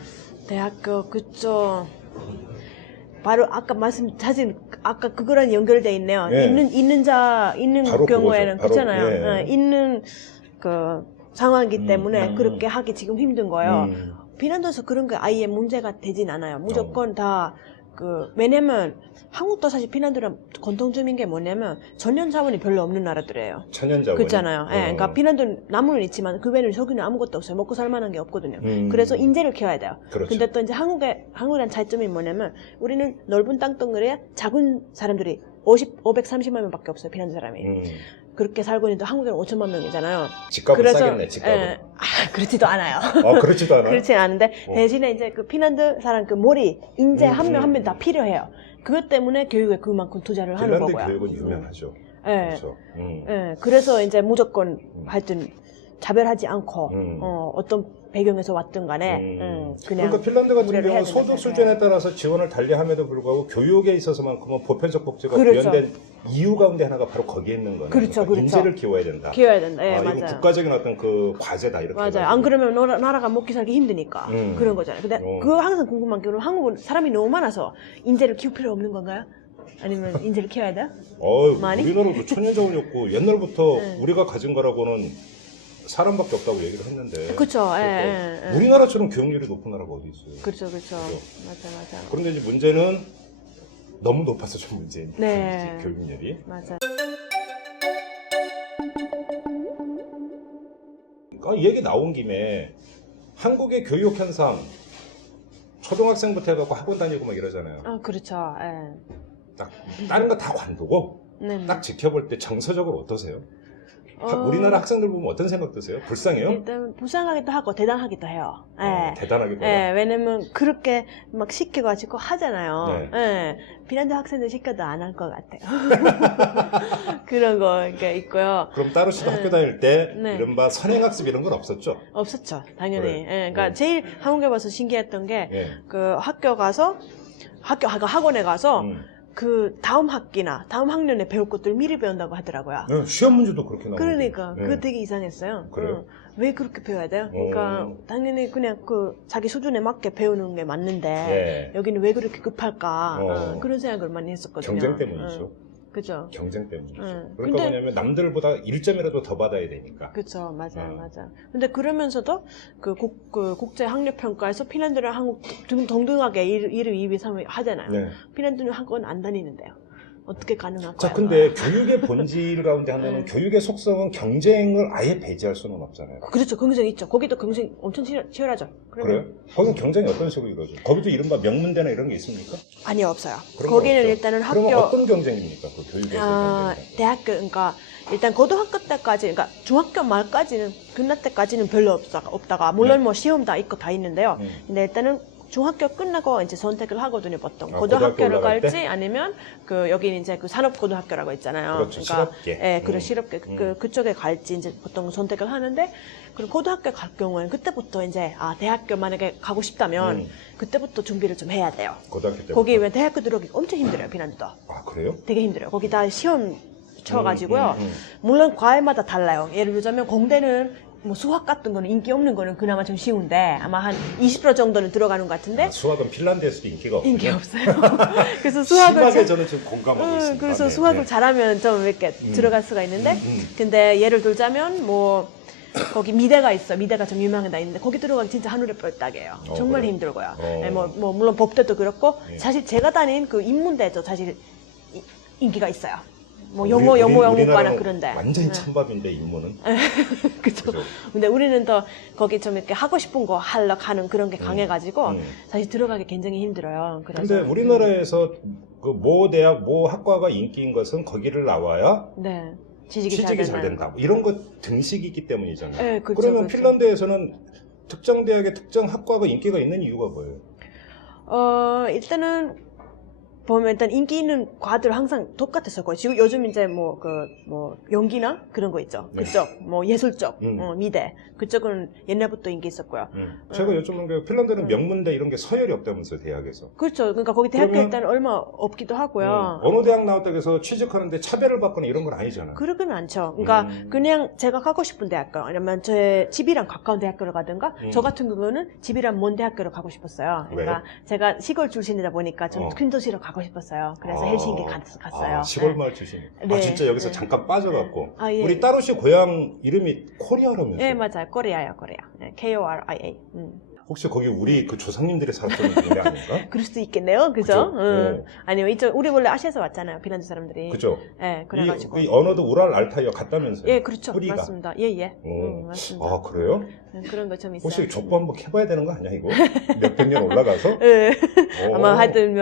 대학교 그쵸. 바로 아까 사실 아까 그거랑 연결돼 있네요. 예. 있는 바로 경우에는 그거죠. 그렇잖아요. 바로, 예. 있는 그 상황이기 때문에 그렇게 하기 지금 힘든 거예요. 핀란드에서 그런 게 아예 문제가 되진 않아요. 무조건 다 왜냐면 한국도 사실 핀란드랑 공통점인 게 뭐냐면 전년 자원이 별로 없는 나라들이에요. 천연 자원. 그렇잖아요. 예, 그러니까 핀란드는 나무는 있지만 그 외에는 저기는 아무것도 없어요. 먹고 살 만한 게 없거든요. 그래서 인재를 키워야 돼요. 그렇죠. 근데 또 이제 한국이란 차이점이 뭐냐면 우리는 넓은 땅덩어리에 작은 사람들이 530만 명밖에 없어요. 핀란드 사람이. 그렇게 살고 있는데 한국에는 5천만 명이잖아요. 집값은 싸겠네, 집값은. 예, 그렇지도 않아요. 그렇지도 않아? 그렇지는 않은데 대신에 이제 그 핀란드 사람 그 머리 인재 한 명 한 명 다 필요해요. 그것 때문에 교육에 그만큼 투자를 하는 핀란드 거고요. 교육은 유명하죠. 예. 그렇죠. 예, 그래서 이제 무조건 하여튼 차별하지 않고 어떤 배경에서 왔든 간에 그냥 그러니까 핀란드 같은 무료를 해야 경우는 소득 된다. 수준에 따라서 지원을 달리함에도 불구하고 교육에 있어서만큼은 보편적 복지가 그렇죠. 구현된 이유 가운데 하나가 바로 거기에 있는 거예요. 그렇죠, 그러니까 그렇죠. 인재를 키워야 된다. 키워야 된다. 예, 이건 맞아요. 국가적인 어떤 그 과제다 이렇게. 맞아요. 해가지고. 안 그러면 나라가 먹기 살기 힘드니까 그런 거잖아요. 근데 그거 항상 궁금한 게 한국은 사람이 너무 많아서 인재를 키울 필요 없는 건가요? 아니면 인재를 키워야 돼요? 많이? 우리나라도 천연자원이 없고 옛날부터 우리가 가진 거라고는 사람밖에 없다고 얘기를 했는데. 그렇죠. 그러니까 우리나라처럼 교육률이 높은 나라가 어디 있어요? 그렇죠. 맞아. 그런데 이제 문제는 너무 높아서 좀 문제니까. 네. 교육률이. 맞아. 이 얘기 나온 김에 한국의 교육 현상 초등학생부터 해갖고 학원 다니고 막 이러잖아요. 그렇죠. 예. 딱 다른 거 다 관두고 네. 딱 지켜볼 때 정서적으로 어떠세요? 우리나라 학생들 보면 어떤 생각 드세요? 불쌍해요? 일단 불쌍하기도 하고 대단하기도 해요. 예. 대단하게 예, 왜냐면 그렇게 막 시켜가지고 하잖아요. 네. 예. 핀란드 학생들 시켜도 안 할 것 같아요. 그런 거 있고요. 그럼 따로 씨도 네. 학교 다닐 때 네. 이른바 선행학습 이런 건 없었죠? 없었죠, 당연히. 그래. 예, 그러니까 제일 한국에 와서 신기했던 게 예. 그 학원에 가서 그 다음 학기나 다음 학년에 배울 것들 미리 배운다고 하더라고요. 네, 시험 문제도 그렇게 나오고. 그러니까 네. 그거 되게 이상했어요. 그래요? 왜 그렇게 배워야 돼요? 그러니까 당연히 그냥 그 자기 수준에 맞게 배우는 게 맞는데 네. 여기는 왜 그렇게 급할까? 어. 그런 생각을 많이 했었거든요. 경쟁 때문이죠. 그죠. 경쟁 때문이죠. 그러니까 근데- 뭐냐면 남들보다 1점이라도 더 받아야 되니까. 그쵸, 맞아요, 어. 맞아. 근데 그러면서도 그 국제 학력 평가에서 핀란드랑 한국 동등하게 1위, 2위, 3위 하잖아요. 네. 핀란드는 학원 안 다니는데요. 어떻게 가능할까요? 자, 근데 교육의 본질 가운데 하나는 네. 교육의 속성은 경쟁을 아예 배제할 수는 없잖아요. 그렇죠, 경쟁 있죠. 거기도 경쟁 엄청 치열하죠. 그래요? 거기는 경쟁이 어떤 식으로 이루어져? 거기도 이른바 명문대나 이런 게 있습니까? 아니요, 없어요. 그런 건 거기는 없죠. 일단은 그러면 학교, 어떤 경쟁입니까? 그 교육에서 경쟁이? 대학교, 그러니까 일단 고등학교 때까지, 그러니까 중학교 말까지는, 끝날 때까지는 별로 없다가, 물론 네. 뭐 시험 다 있고 다 있는데요. 음. 근데 일단은 중학교 끝나고 이제 선택을 하거든요, 보통. 고등학교 고등학교를 올라갈 갈지 아니면 여기는 이제 그 산업고등학교라고 있잖아요. 그렇죠, 실업계. 예, 그래, 실업계. 그쪽에 갈지 이제 보통 선택을 하는데, 그리고 고등학교 갈 경우에는 그때부터 이제, 대학교 만약에 가고 싶다면, 그때부터 준비를 좀 해야 돼요. 고등학교 때. 거기 왜 대학교 들어오기 엄청 힘들어요, 핀란드도. 아, 그래요? 되게 힘들어요. 거기 다 시험 쳐가지고요. 음, 음. 물론 과외마다 달라요. 예를 들자면 공대는 뭐 수학 같은 거는 인기 없는 거는 그나마 좀 쉬운데 아마 한 20% 정도는 들어가는 것 같은데 수학은 핀란드에서도 인기가 없군요. 인기 없어요. 그래서 수학을 심하게 저는 지금 공감하고 있습니다. 그래서 네, 수학을 네. 잘하면 좀 이렇게 들어갈 수가 있는데 음. 근데 예를 들자면 뭐 거기 미대가 있어. 미대가 좀 유명한 데 있는데 거기 들어가기 진짜 하늘의 뻘딱이에요. 정말 그래요? 힘들고요. 어. 네, 뭐 물론 법대도 그렇고 예. 사실 제가 다닌 그 인문대도 사실 인기가 있어요. 뭐 우리- 영어과나 우리나라는 그런데. 완전히 네. 찬밥인데 인문은. 그죠. 그죠. 근데 우리는 더 거기 좀 이렇게 하고 싶은 거 하려 하는 그런 게 강해가지고 사실 들어가기 굉장히 힘들어요. 그래서 근데 우리나라에서 그 모 대학, 모 학과가 인기인 것은 거기를 나와야 네 취직이 취직이 잘 된다는 된다. 이런 거 등식이 있기 때문이잖아요. 네, 그렇죠, 그러면 그렇죠. 핀란드에서는 특정 대학의 특정 학과가 인기가 있는 이유가 뭐예요? 일단은 보면 일단 인기 있는 과들 항상 똑같았을 거예요. 지금 요즘 이제 뭐 연기나 그런 거 있죠. 네. 그쪽 뭐 예술 쪽, 음. 미대 그쪽은 옛날부터 인기 있었고요. 제가 여쭤본 게 핀란드는 명문대 이런 게 서열이 없다면서요, 대학에서. 그렇죠. 그러니까 거기 대학교 그러면- 일단 얼마 없기도 하고요. 어느 대학 나왔다고 해서 취직하는데 차별을 받거나 이런 건 아니잖아요. 그러긴 않죠. 그러니까 그냥 제가 가고 싶은 대학교 아니면 제 집이랑 가까운 대학교를 가든가 저 같은 경우는 집이랑 먼 대학교를 가고 싶었어요. 그러니까 제가 시골 출신이다 보니까 좀 큰 도시로 가고 싶었어요. 그래서 헬싱키 갔어요. 시골 네. 마을 출신. 네, 진짜 여기서 네. 잠깐 빠져갖고. 예. 우리 따로 씨 고향 이름이 코리아라면서요? 네, 맞아요. 코리아요, 코리아. 네, KORIA. 혹시 거기 우리 그 조상님들이 살았던 동네 아닌가? 그럴 수도 있겠네요. 그죠? 그죠? 아니요, 우리 원래 아시아에서 왔잖아요. 핀란드 사람들이. 그죠? 네, 그래가지고. 이 언어도 우랄 알타이어 같다면서요? 예, 그렇죠. 뿌리가. 맞습니다. 예. 오. 맞습니다. 아, 그래요? 그런 거 좀 있어요. 혹시 족보 한번 해봐야 되는 거 아니야, 이거? 몇백 년 올라가서? 예. 오. 아마 하여튼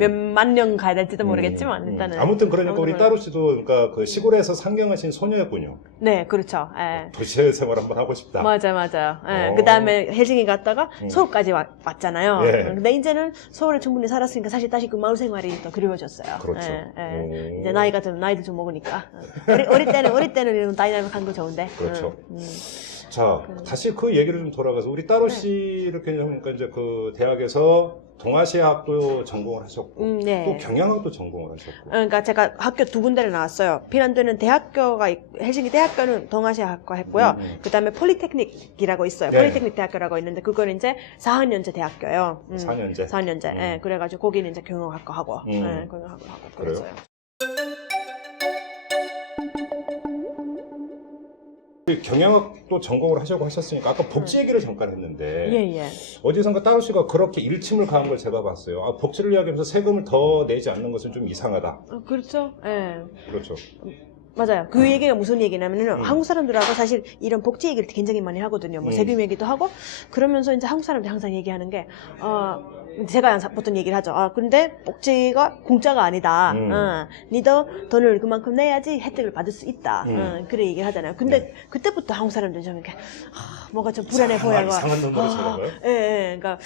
몇만 년 가야 될지도 모르겠지만, 일단은. 아무튼 그러니까 우리 아무튼 따로 씨도 그러니까 그 시골에서 상경하신 소녀였군요. 네, 그렇죠. 예. 도시 생활 한번 하고 싶다. 맞아요. 예. 오. 그 다음에 헬싱키 갔다가 서울까지 왔잖아요. 예. 근데 이제는 서울에 충분히 살았으니까 사실 다시 그 마을 생활이 더 그리워졌어요. 그렇죠. 예. 이제 나이도 좀 먹으니까. 어릴 때는 이런 다이나믹한 거 좋은데. 그렇죠. 자, 다시 그 얘기를 좀 돌아가서 우리 따로 씨 이렇게 하니까 이제 그 대학에서 동아시아학도 전공을 하셨고 네. 또 경영학도 전공을 하셨고. 그러니까 제가 학교 두 군데를 나왔어요. 핀란드는 헬싱키 대학교는 동아시아학과 했고요. 그 다음에 폴리테크닉이라고 있어요. 네. 폴리테크닉 대학교라고 있는데 그거는 이제 4학년제 대학교예요. 4년제. 4년제. 예. 그래가지고 거기는 이제 경영학과 하고. 예, 경영학과 하고. 그래요? 그랬어요. 경영학도 전공을 하려고 하셨으니까 아까 복지 얘기를 잠깐 했는데 예. 어디선가 따로 씨가 그렇게 일침을 가한 걸 제가 봤어요. 복지를 이야기하면서 세금을 더 내지 않는 것은 좀 이상하다. 그렇죠. 예. 그렇죠. 맞아요. 그 얘기가 무슨 얘기냐면은 한국 사람들하고 사실 이런 복지 얘기를 굉장히 많이 하거든요. 뭐 세금 얘기도 하고 그러면서 이제 한국 사람들이 항상 얘기하는 게 제가 보통 얘기를 하죠. 근데 복지가 공짜가 아니다. 니도 돈을 그만큼 내야지 혜택을 받을 수 있다. 그래 얘기를 하잖아요. 근데 그때부터 한국 사람들이 좀 이렇게 뭔가 좀 불안해 보여요. 이상한 놈으로 쳐다봐요? 예, 그러니까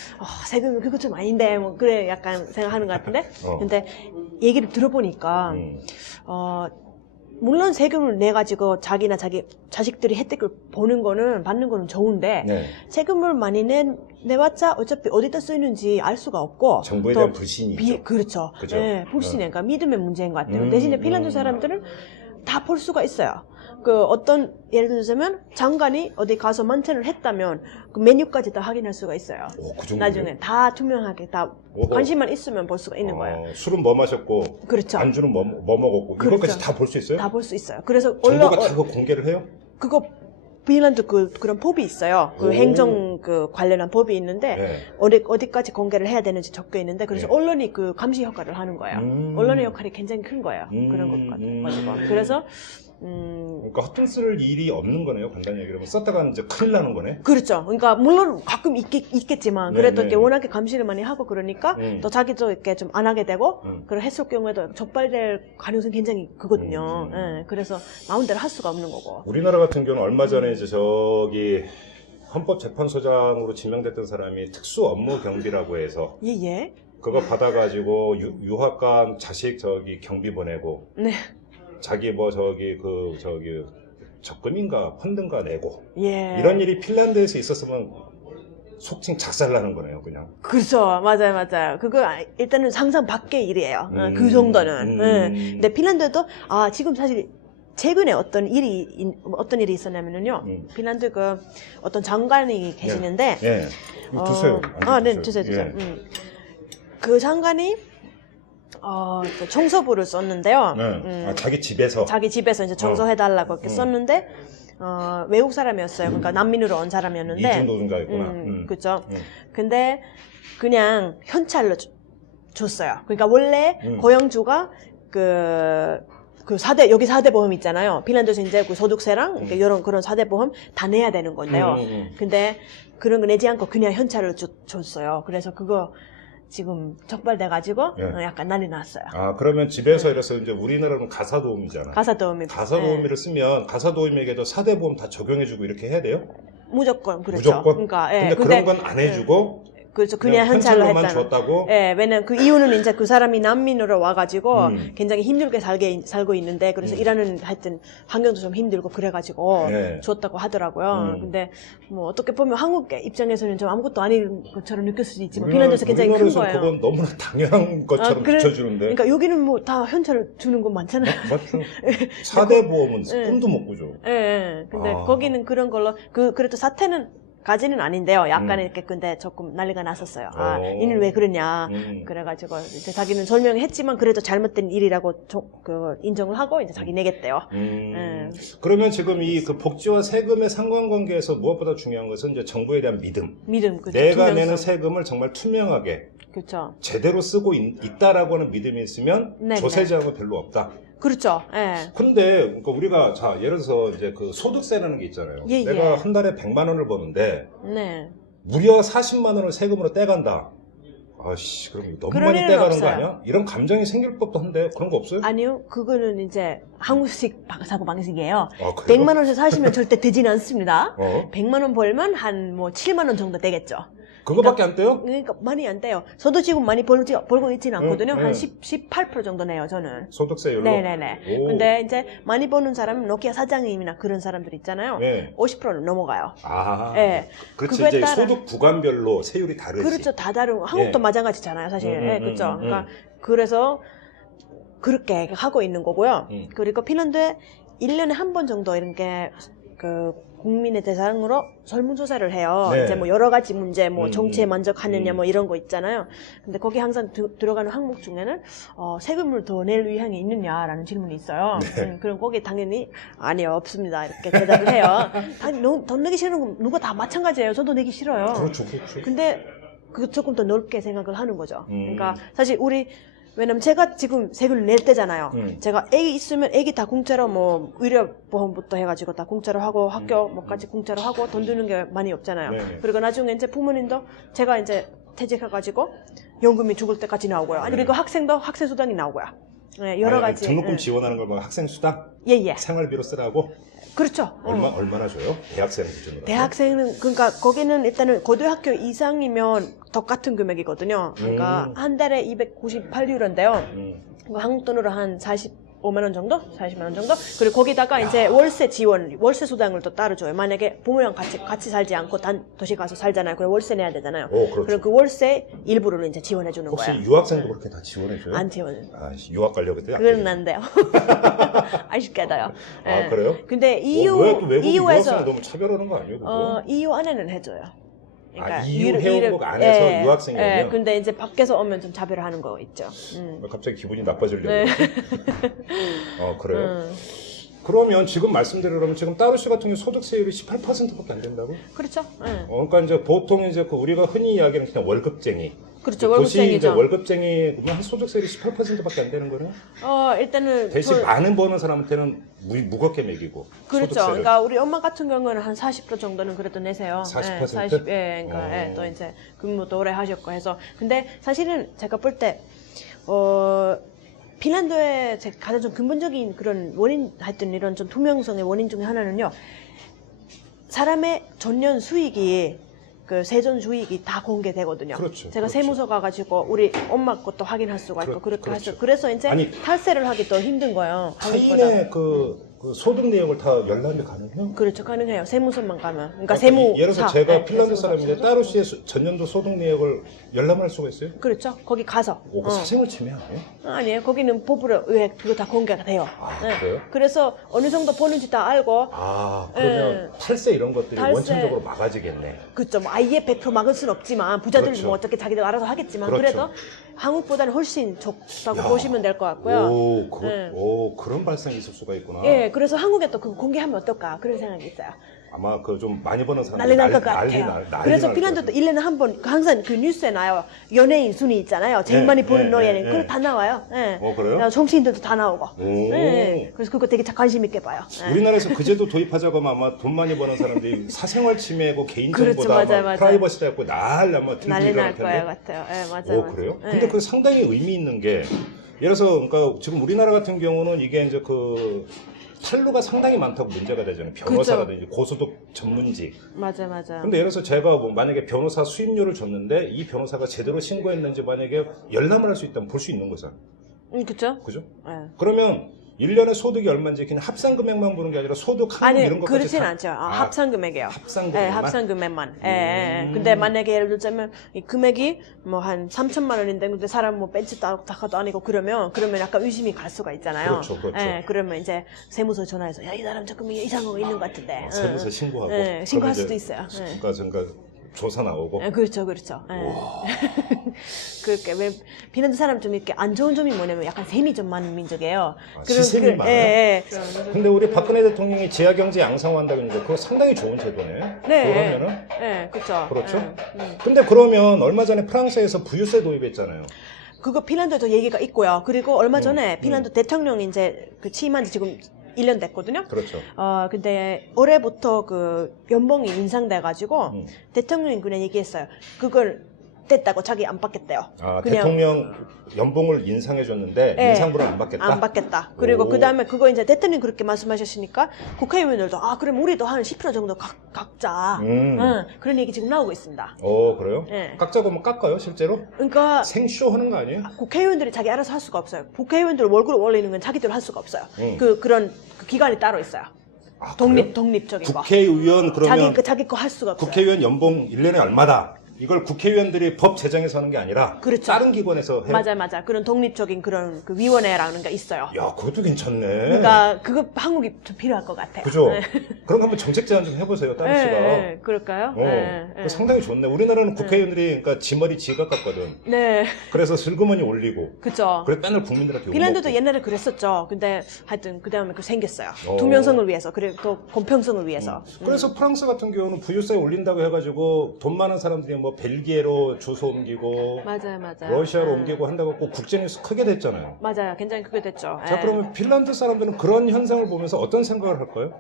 세금 그거 좀 아닌데 뭐 그래 약간 생각하는 것 같은데. 근데 얘기를 들어보니까 물론 세금을 내 가지고 자기나 자기 자식들이 혜택을 받는 거는 좋은데 네. 세금을 많이 내봤자 어차피 어디다 쓰이는지 알 수가 없고 정부에 또 대한 불신이 있죠. 그렇죠. 그죠? 예, 불신이니까 믿음의 문제인 것 같아요. 대신에 핀란드 사람들은 다 볼 수가 있어요. 예를 들자면 장관이 어디 가서 만찬을 했다면 그 메뉴까지 다 확인할 수가 있어요. 그 정도예요? 나중에 다 투명하게 다 오호. 관심만 있으면 볼 수가 있는 거예요. 술은 뭐 마셨고, 그렇죠. 안주는 뭐 먹었고, 그렇죠. 이것까지 다 볼 수 있어요? 다 볼 수 있어요. 그래서 정부가 다 그거 공개를 해요? 그거 핀란드 그런 법이 있어요. 오. 행정 관련한 법이 있는데 네. 어디까지 공개를 해야 되는지 적혀 있는데 그래서 네. 언론이 감시 효과를 하는 거예요. 언론의 역할이 굉장히 큰 거예요. 그런 것 가지고. 그래서 그러니까 헛돈 쓸 일이 없는 거네요. 간단히 얘기하면 썼다가 이제 큰일 나는 거네. 그렇죠. 그러니까 물론 가끔 있겠지만 그래도 네, 이렇게 네. 워낙에 감시를 많이 하고 그러니까 또 자기도 이렇게 좀 안 하게 되고 그런 했을 경우에도 적발될 가능성이 굉장히 크거든요. 예, 그래서 마음대로 할 수가 없는 거고. 우리나라 같은 경우는 얼마 전에 이제 저기 헌법재판소장으로 지명됐던 사람이 특수 업무 경비라고 해서 예. 그거 받아가지고 유학간 자식 경비 보내고 네. 자기 적금인가 펀드인가 내고 예. 이런 일이 핀란드에서 있었으면 속칭 작살나는 거네요, 그냥. 그렇죠. 맞아요. 그거 일단은 상상 밖의 일이에요. 그 정도는. 예. 근데 핀란드도 지금 사실 최근에 어떤 일이 있었냐면요. 핀란드 어떤 장관이 계시는데 예. 이거 드세요. 네, 드세요. 예. 그 장관이 그 청소부를 썼는데요. 자기 집에서. 자기 집에서 이제 청소해달라고 이렇게 썼는데 외국 사람이었어요. 그러니까 난민으로 온 사람이었는데. 이중 노동자였구나. 그렇죠. 근데 그냥 현찰로 줬어요. 그러니까 원래 고용주가 여기 4대 보험 있잖아요. 핀란드에서 이제 그 소득세랑 이렇게 그런 4대 보험 다 내야 되는 건데요. 근데 그런 거 내지 않고 그냥 현찰을 줬어요. 그래서 그거 지금 적발돼가지고 약간 난리 났어요. 그러면 집에서 이래서 이제 우리나라는 가사도우미잖아. 가사도우미. 가사도우미를 쓰면 가사도우미에게도 4대 보험 다 적용해주고 이렇게 해야 돼요? 무조건 그렇죠. 무조건? 그러니까 근데 그런 건 안 해주고 그렇죠. 그냥 현찰로 현찰로만 했잖아. 줬다고? 예, 왜냐면 그 이유는 이제 그 사람이 난민으로 와가지고 굉장히 힘들게 살고 있는데 그래서 일하는 하여튼 환경도 좀 힘들고 그래가지고 줬다고 하더라고요. 근데 뭐 어떻게 보면 한국 입장에서는 좀 아무것도 아닌 것처럼 느낄 수도 있지만 핀란드에서 굉장히 큰 거예요. 그건 너무나 당연한 것처럼 비춰주는데. 그러니까 여기는 뭐 다 현찰을 주는 건 많잖아요. 맞죠. 4대 보험은 꿈도 못 꾸죠. 예. 근데 거기는 그런 걸로 그래도 사태는 까지는 아닌데요. 약간 이렇게 근데 조금 난리가 났었어요. 이는 왜 그러냐. 그래가지고 이제 자기는 설명했지만 그래도 잘못된 일이라고 인정을 하고 이제 자기 내겠대요. 그러면 지금 그 복지와 세금의 상관관계에서 무엇보다 중요한 것은 이제 정부에 대한 믿음. 그렇죠. 내가 투명성. 내는 세금을 정말 투명하게 그렇죠. 제대로 쓰고 있다라고 하는 믿음이 있으면 조세제한은 별로 없다. 그렇죠. 예. 근데 그러니까 우리가 예를 들어서 이제 그 소득세라는 게 있잖아요. 내가 한 달에 100만 원을 버는데 무려 40만 원을 세금으로 떼간다. 그럼 너무 많이 떼가는 없어요. 거 아니야? 이런 감정이 생길 법도 한데 그런 거 없어요? 아니요. 그거는 이제 한국식 사고 방식이에요. 그래요? 100만 원을 사시면 절대 되지는 않습니다. 100만 100만 원 벌면 한 7만 원 정도 되겠죠. 그거밖에 안 떼요? 그러니까 많이 안 떼요. 저도 지금 많이 벌고 있지는 않거든요. 한 18% 정도 내요, 저는. 소득세율로? 네네네. 근데 이제 많이 버는 사람은 노키아 사장님이나 그런 사람들 있잖아요. 50%는 넘어가요. 네. 그렇지. 이제 소득 구간별로 세율이 다르지. 그렇죠. 다 다르고 한국도 마찬가지잖아요, 사실. 그렇죠. 그러니까 그래서 그렇게 하고 있는 거고요. 그리고 핀란드에 1년에 한 번 정도 이렇게 국민의 대상으로 설문조사를 해요. 이제 뭐 여러 가지 문제, 뭐 정치에 만족하느냐, 뭐 이런 거 있잖아요. 근데 거기 항상 들어가는 항목 중에는 세금을 더 낼 의향이 있느냐라는 질문이 있어요. 그럼 거기 당연히 아니요, 없습니다. 이렇게 대답을 해요. 돈 내기 싫은 건 누가 다 마찬가지예요. 저도 내기 싫어요. 그렇죠. 근데 조금 더 넓게 생각을 하는 거죠. 그러니까 사실 우리 왜냐면 제가 지금 세금을 낼 때잖아요. 제가 애기 있으면 애기 다 공짜로 뭐 의료보험부터 해가지고 다 공짜로 하고 학교 뭐까지 공짜로 하고 돈 드는 게 많이 없잖아요. 네. 그리고 나중에 이제 부모님도 제가 이제 퇴직해가지고 연금이 죽을 때까지 나오고요. 아니, 그리고 학생도 학생수당이 나오고요. 네, 여러 아니, 가지. 등록금 예. 지원하는 걸 뭐 학생 수당, 예. 생활비로 쓰라고 그렇죠. 얼마나 줘요? 대학생 기준으로. 대학생은 그러니까 거기는 일단은 고등학교 이상이면 똑같은 금액이거든요. 그러니까 한 달에 298유로인데요. 한국 돈으로 한 45만 원 정도? 40만 원 정도? 그리고 거기다가 이제 월세 지원, 월세 수당을 또 따로 줘요. 만약에 부모랑 같이 살지 않고 단 도시 가서 살잖아요. 그럼 월세 내야 되잖아요. 그렇죠. 그럼 그 월세 일부를 이제 지원해 주는 혹시 거예요. 유학생도 그렇게 다 지원해줘요? 안 지원해요. 아, 유학 가려고 그때 그건 안 돼요. 아쉽게도요. 아, 그래요? 근데 왜 또 외국 EU에서 유학생 너무 차별하는 거 아니에요? 그거? EU 안에는 해줘요. EU 회원국 안에서 유학생이 오면? 근데 이제 밖에서 오면 좀 차별을 하는 거 있죠. 갑자기 기분이 나빠지려고. 네. 그래요? 그러면 지금 말씀드리려면 지금 따로시 같은 경우 소득세율이 18%밖에 안 된다고? 그렇죠. 그러니까 이제 보통 이제 그 우리가 흔히 이야기하는 그냥 월급쟁이. 그렇죠. 도시 이제 월급쟁이죠. 월급쟁이 그러면 한 소득세율이 18%밖에 안 되는 거네요? 일단은 대신 많은 버는 사람한테는 무겁게 매기고. 그렇죠. 소득세를. 그러니까 우리 엄마 같은 경우는 한 40% 정도는 그래도 내세요. 40%? 40, 그러니까 또 이제 근무도 오래 하셨고 해서. 근데 사실은 제가 볼 때 핀란드의 가장 좀 근본적인 그런 원인, 하여튼 이런 좀 투명성의 원인 중에 하나는요. 사람의 전년 수익이 그 세전 수익이 다 공개되거든요. 그렇죠. 제가 그렇죠. 세무서 가가지고 우리 엄마 것도 확인할 수가 있고 그렇게 할 수. 그렇죠. 그래서 이제 아니, 탈세를 하기 더 힘든 거예요. 한국보다. 타인의 그 소득 내역을 다 열람이 가능해요? 그렇죠. 가능해요. 세무서만 가면. 그러니까 그러니까 세무. 예를 들어서 제가 핀란드 사람인데 따로시의 전년도 소득 내역을 열람할 수가 있어요? 그렇죠. 거기 가서. 그 사생활 침해 아니에요? 아니에요. 거기는 법으로 왜 그거 다 공개가 돼요. 그래요? 그래서 어느 정도 버는지 다 알고. 그러면 탈세 이런 것들이 탈세. 원천적으로 막아지겠네. 그렇죠. 뭐 아예 100% 막을 수는 없지만 부자들도 그렇죠. 뭐 어떻게 자기들 알아서 하겠지만 그렇죠. 그래도 한국보다는 훨씬 적다고 보시면 될 것 같고요. 그런 발상이 있을 수가 있구나. 예, 그래서 한국에 또 그거 공개하면 어떨까 그런 생각이 있어요. 아마 그 좀 많이 버는 사람 난리 날 것 같아요. 그래서 핀란드도 1년에 한 번 항상 그 뉴스에 나와요. 연예인 순위 있잖아요. 제일 네, 많이 버는 네, 연예인. 네, 그거 네. 다 나와요. 예. 그래요? 정치인들도 다 나오고. 예. 그래서 그거 되게 관심 있게 봐요. 예. 우리나라에서 그 제도 도입하자고 하면 아마 돈 많이 버는 사람들이 사생활 침해고 그렇죠, 개인정보다 맞아요. 프라이버시 잡고 날 아마 들고 난리 날 일어날 텐데. 거예요 같아요. 예, 맞아요. 그래요? 예. 근데 그 상당히 의미 있는 게 예를 들어서 그러니까 지금 우리나라 같은 경우는 이게 이제 그 탈루가 상당히 많다고 문제가 되잖아요. 변호사라든지 고소득 전문직. 맞아. 근데 예를 들어서 제가 뭐 만약에 변호사 수임료를 줬는데 이 변호사가 제대로 신고했는지 만약에 열람을 할 수 있다면 볼 수 있는 거잖아요. 그쵸? 그죠? 예. 그러면 1년에 소득이 얼마인지 그냥 합산 금액만 보는 게 아니라 소득 한금 아니, 이런 것까지 그렇진 않죠. 합산 금액이에요. 합산 예, 금액만? 합산 금액만. 예. 근데 만약에 예를 들자면 이 금액이 뭐 한 3천만 원인데 근데 사람 뭐 벤츠 다카도 아니고 그러면 약간 의심이 갈 수가 있잖아요. 그렇죠. 예, 그러면 이제 세무서 전화해서 야, 이 사람 조금 이상한 거 있는 것 같은데. 세무서 신고하고. 예, 신고할 그러면 수도 이제 있어요. 예. 그러니까 조사 나오고. 예, 그렇죠. 예. 그렇게 왜 핀란드 사람 좀 이렇게 안 좋은 점이 뭐냐면 약간 셈이 좀 많은 민족이에요. 시셈이 많아요? 예. 근데 우리 박근혜 대통령이 지하경제 양성화한다고 했는데 그거 상당히 좋은 제도네. 네. 그러면은 그렇죠. 그렇죠. 근데 그러면 얼마 전에 프랑스에서 부유세 도입했잖아요. 그거 핀란드에도 얘기가 있고요. 그리고 얼마 전에 핀란드 대통령이 이제 그 취임한 지 지금 1년 됐거든요. 그렇죠. 근데 올해부터 그 연봉이 인상돼가지고 대통령이 그냥 얘기했어요. 그걸 됐다고 자기 안 받겠대요. 대통령 연봉을 인상해줬는데 네. 인상분을 안 받겠다? 안 받겠다. 그리고 그 다음에 그거 이제 대통령이 그렇게 말씀하셨으니까 국회의원들도 그럼 우리도 한 10% 정도 각자. 그런 얘기 지금 나오고 있습니다. 그래요? 네. 깎자고 하면 깎아요, 실제로? 그러니까 생쇼 하는 거 아니에요? 국회의원들이 자기 알아서 할 수가 없어요. 국회의원들 월급을 올리는 건 자기들 할 수가 없어요. 그런 기관이 따로 있어요. 독립적인 거. 국회의원 그러면 자기 거 할 수가 없어요. 국회의원 연봉 1년에 얼마다? 이걸 국회의원들이 법 제정해서 하는 게 아니라 그렇죠. 다른 기관에서 해요? 맞아. 그런 독립적인 그런 그 위원회라는 게 있어요. 야, 그것도 괜찮네. 그러니까 그거 한국이 좀 필요할 것 같아요. 그죠? 네. 그럼 한번 정책 제안 좀 해보세요, 따로 씨가. 네, 그럴까요? 그거 상당히 좋네. 우리나라는 국회의원들이 그러니까 지 머리 지가 깎거든. 네, 그래서 슬그머니 올리고. 그죠. 그래 맨날 국민들한테 핀란드도 욕먹고. 옛날에 그랬었죠. 근데 하여튼 그 다음에 그 생겼어요. 어. 투명성을 위해서, 그리고 또 공평성을 위해서. 그래서 프랑스 같은 경우는 부유세 올린다고 해가지고 돈 많은 사람들이 뭐 벨기에로 주소 옮기고 맞아요, 맞아요. 러시아로 옮기고 한다고 꼭 국제뉴스 크게 됐잖아요. 맞아요. 굉장히 크게 됐죠. 자, 예. 그러면 핀란드 사람들은 그런 현상을 보면서 어떤 생각을 할까요?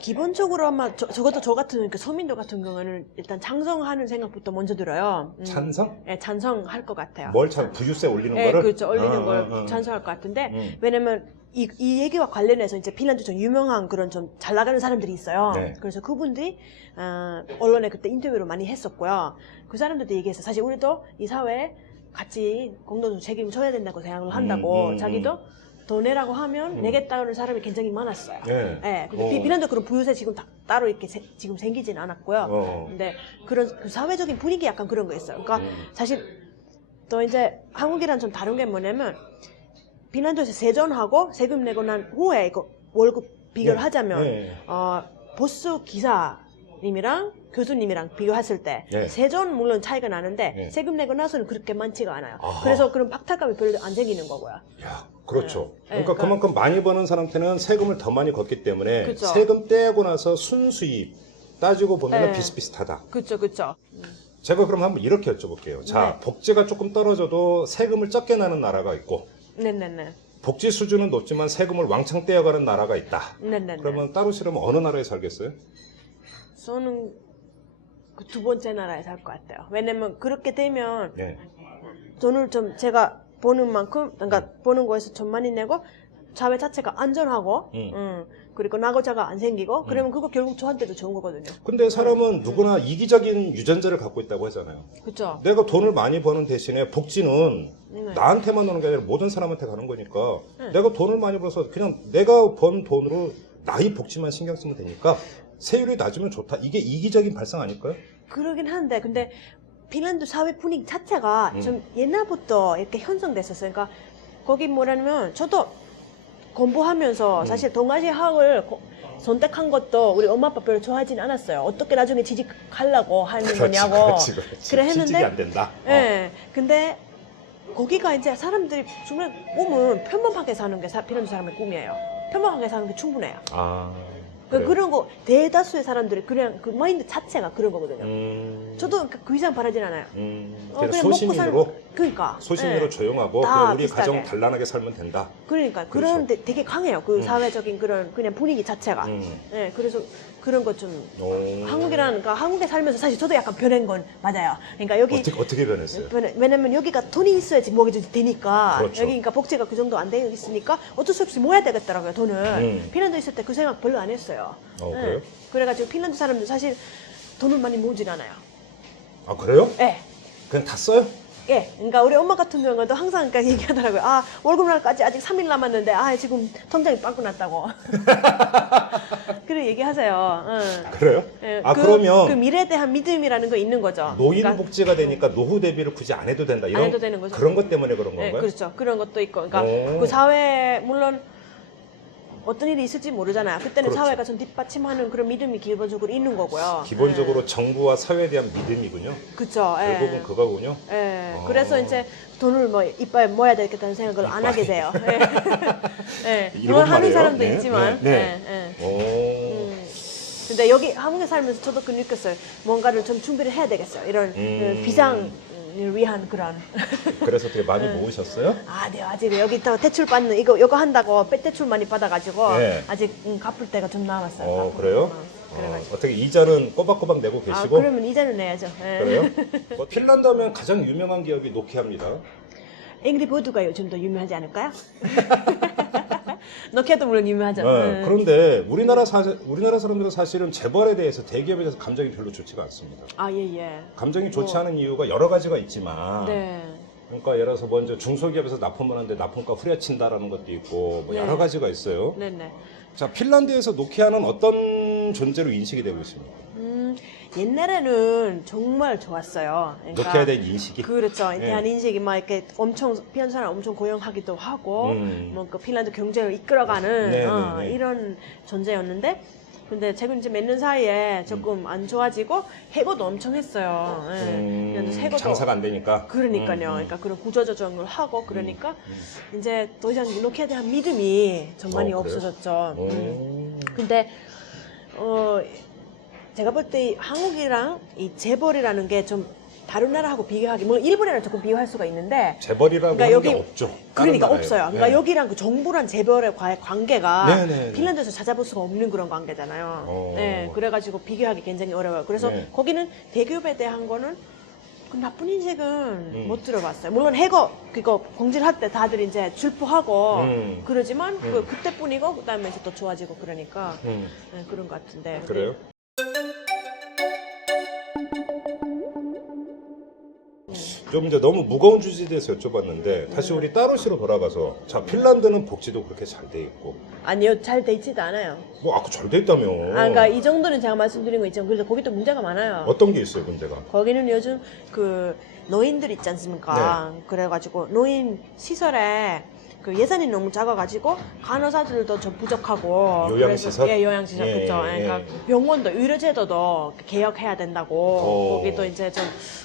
기본적으로 아마 적어도 저 같은 그 서민들 같은 경우는 일단 찬성하는 생각부터 먼저 들어요. 찬성? 네, 찬성할 것 같아요. 부유세 올리는 네, 거를? 그렇죠. 올리는 걸 찬성할 것 같은데 왜냐면 이 얘기와 관련해서 이제 핀란드 좀 유명한 그런 좀 잘 나가는 사람들이 있어요. 네. 그래서 그분들이 언론에 그때 인터뷰를 많이 했었고요. 그 사람들도 얘기해서 사실 우리도 이 사회에 같이 공동적 책임을 져야 된다고 생각을 한다고 자기도 더 내라고 하면 내겠다는 사람이 굉장히 많았어요. 네. 네. 근데 핀란드 그런 부유세 지금 따로 이렇게 지금 생기진 않았고요. 근데 그런 그 사회적인 분위기 약간 그런 거 있어요. 그러니까 사실 또 이제 한국이랑 좀 다른 게 뭐냐면 핀란드에서 세전하고 세금 내고 난 후에 이거 월급 비교를 하자면 보스 기사님이랑 교수님이랑 비교했을 때 세전 물론 차이가 나는데 세금 내고 나서는 그렇게 많지가 않아요. 그래서 그런 박탈감이 별로 안 생기는 거고요. 야, 그렇죠. 네. 그러니까 그만큼 많이 버는 사람한테는 세금을 더 많이 걷기 때문에 그쵸. 세금 떼고 나서 순수입 따지고 보면 네. 비슷비슷하다. 그렇죠, 그렇죠. 제가 그럼 한번 이렇게 여쭤볼게요. 자, 복지가 조금 떨어져도 세금을 적게 나는 나라가 있고 네네네. 복지 수준은 높지만 세금을 왕창 떼어가는 나라가 있다. 네네네. 그러면 따로 싫으면 어느 나라에 살겠어요? 저는 그 두 번째 나라에 살 것 같아요. 왜냐면 그렇게 되면 네. 돈을 좀 제가 버는 만큼, 그러니까 버는 거에서 좀 많이 내고 사회 자체가 안전하고, 그리고 낙오자가 안 생기고, 그러면 그거 결국 저한테도 좋은 거거든요. 근데 사람은 누구나 이기적인 유전자를 갖고 있다고 하잖아요. 그렇죠. 내가 돈을 많이 버는 대신에 복지는 나한테만 오는 게 아니라 모든 사람한테 가는 거니까 내가 돈을 많이 벌어서 그냥 내가 번 돈으로 나의 복지만 신경 쓰면 되니까 세율이 낮으면 좋다. 이게 이기적인 발상 아닐까요? 그러긴 한데, 근데 핀란드 사회 분위기 자체가 좀 옛날부터 이렇게 형성됐었어요. 그러니까 거기 뭐라면 저도 공부하면서 사실 동아시아학을 선택한 것도 우리 엄마 아빠 별로 좋아하진 않았어요. 어떻게 나중에 취직하려고 하는 거냐고. 그래 했는데 취직이 안 된다. 네. 근데 거기가 이제 사람들이 정말 꿈은 평범하게 사는 게 핀란드 사람의 꿈이에요. 평범하게 사는 게 충분해요. 그래요? 그런 거 대다수의 사람들이 그냥 그 마인드 자체가 그런 거거든요. 저도 그 이상 바라진 않아요. 그냥 그냥 먹고 소신으로 그러니까 소신으로 예. 조용하고 다 그냥 우리 비슷하게. 가정 단란하게 살면 된다. 그러니까 그렇죠. 그런 데 되게 강해요. 그 사회적인 그런 그냥 분위기 자체가. 예, 그래서 그런 거 좀 그러니까 한국에 살면서 사실 저도 약간 변한 건 맞아요. 그러니까 여기 어떻게 변했어요? 왜냐면 여기가 돈이 있어야지 먹여도 되니까 그렇죠. 여기 그러니까 복지가 그 정도 안 되어 있으니까 어쩔 수 없이 모아야 되겠더라고요 돈을. 핀란드 있을 때 그 생각 별로 안 했어요. 그래요? 그래가지고 핀란드 사람들 사실 돈을 많이 모으진 않아요. 아, 그래요? 예. 그냥 다 써요? 예, 그러니까 우리 엄마 같은 경우도 항상 그러니까 얘기하더라고요. 아, 월급 날까지 아직 3일 남았는데, 아, 지금 통장이 빵꾸 났다고. 그래 얘기하세요. 응. 그래요? 예, 그러면 그 미래에 대한 믿음이라는 거 있는 거죠. 노인 그러니까 복지가 되니까 노후 대비를 굳이 안 해도 된다. 이런 안 해도 되는 거죠. 그런 것 때문에 그런 예, 건가요? 그렇죠. 그런 것도 있고, 그러니까 오. 그 사회 물론 어떤 일이 있을지 모르잖아요. 그때는 그렇죠. 사회가 좀 뒷받침하는 그런 믿음이 기본적으로 있는 거고요. 기본적으로 정부와 사회에 대한 믿음이군요. 그렇죠. 예. 결국은 그거군요. 예, 그래서 이제 돈을 뭐 이빨 모아야 되겠다는 생각을 안 하게 돼요. 예. 예. 물론 하는 말이에요. 사람도 네, 있지만. 네. 예, 예. 오. 근데 여기 한국에 살면서 저도 그 느꼈어요. 뭔가를 좀 준비를 해야 되겠어요. 이런 그 비상을 위한 그런. 그래서 되게 많이 모으셨어요? 아, 네, 아직 여기 또 대출 받는 이거 한다고 대출 많이 받아가지고 네. 아직 갚을 때가 좀 남았어요. 갚을 그래요? 때가 남았어요. 그래가지고. 어떻게 이자는 꼬박꼬박 내고 아, 계시고? 그러면 이자는 내야죠. 예. 그래요? 뭐 핀란드 하면 가장 유명한 기업이 노키아입니다. 앵그리버드가 요즘 더 유명하지 않을까요? 노키아도 물론 유명하죠. 네, 그런데 우리나라 사람들은 사실은 재벌에 대해서 대기업에 대해서 감정이 별로 좋지가 않습니다. 아, 예, 예. 감정이 좋지 않은 이유가 여러 가지가 있지만 네. 그러니까 예를 들어서 먼저 중소기업에서 납품을 하는데 납품가 후려친다라는 것도 있고 뭐 네. 여러 가지가 있어요. 네네. 자, 핀란드에서 노키아는 어떤 존재로 인식이 되고 있습니까? 옛날에는 정말 좋았어요. 그러니까 노키아에 대한 인식이? 그렇죠. 네. 대한 인식이 막 이렇게 엄청 핀란드 사람 엄청 고용하기도 하고, 뭐 그 핀란드 경제를 이끌어가는 네, 네, 네. 이런 존재였는데, 근데 최근 이제 몇 년 사이에 조금 안 좋아지고 해고도 엄청 했어요. 예. 그래서 해고도 장사가 안 되니까. 그러니까요. 그러니까 그런 구조조정을 하고 그러니까 이제 더 이상 노키아에 대한 믿음이 좀 많이 그래요? 없어졌죠. 오. 근데 제가 볼 때 한국이랑 이 재벌이라는 게 좀 다른 나라하고 비교하기, 물론 일본이랑 조금 비교할 수가 있는데 재벌이라고 그러니까 하는 여기 게 없죠. 그러니까 다른 없어요. 나라에. 그러니까 네. 여기랑 그 정부랑 재벌의 관계가 네, 네, 네. 핀란드에서 찾아볼 수가 없는 그런 관계잖아요. 네, 그래가지고 비교하기 굉장히 어려워요. 그래서 네. 거기는 대기업에 대한 거는 그 나쁜 인식은 못 들어봤어요. 물론 해거 그거 공지를 할 때 다들 이제 출포하고 그러지만 그때뿐이고 그다음에 이제 또 좋아지고 그러니까 네, 그런 것 같은데. 그래요? 좀 이제 너무 무거운 주제에 대해서 여쭤봤는데 다시 우리 따로시로 돌아가서 자 핀란드는 복지도 그렇게 잘 돼 있고 아니요, 잘 돼 있지도 않아요. 뭐 아까 잘 돼 있다며. 그러니까 이 정도는 제가 말씀드린 거 있지만 그래도 거기 또 문제가 많아요. 어떤 게 있어요 문제가? 거기는 요즘 그 노인들 있지 않습니까? 네. 그래가지고 노인 시설에 그 예산이 너무 작아가지고 간호사들도 좀 부족하고 요양시설? 그래서, 예, 요양시설 예, 그렇죠. 예. 그러니까 병원도 의료제도도 개혁해야 된다고 거기도 이제 좀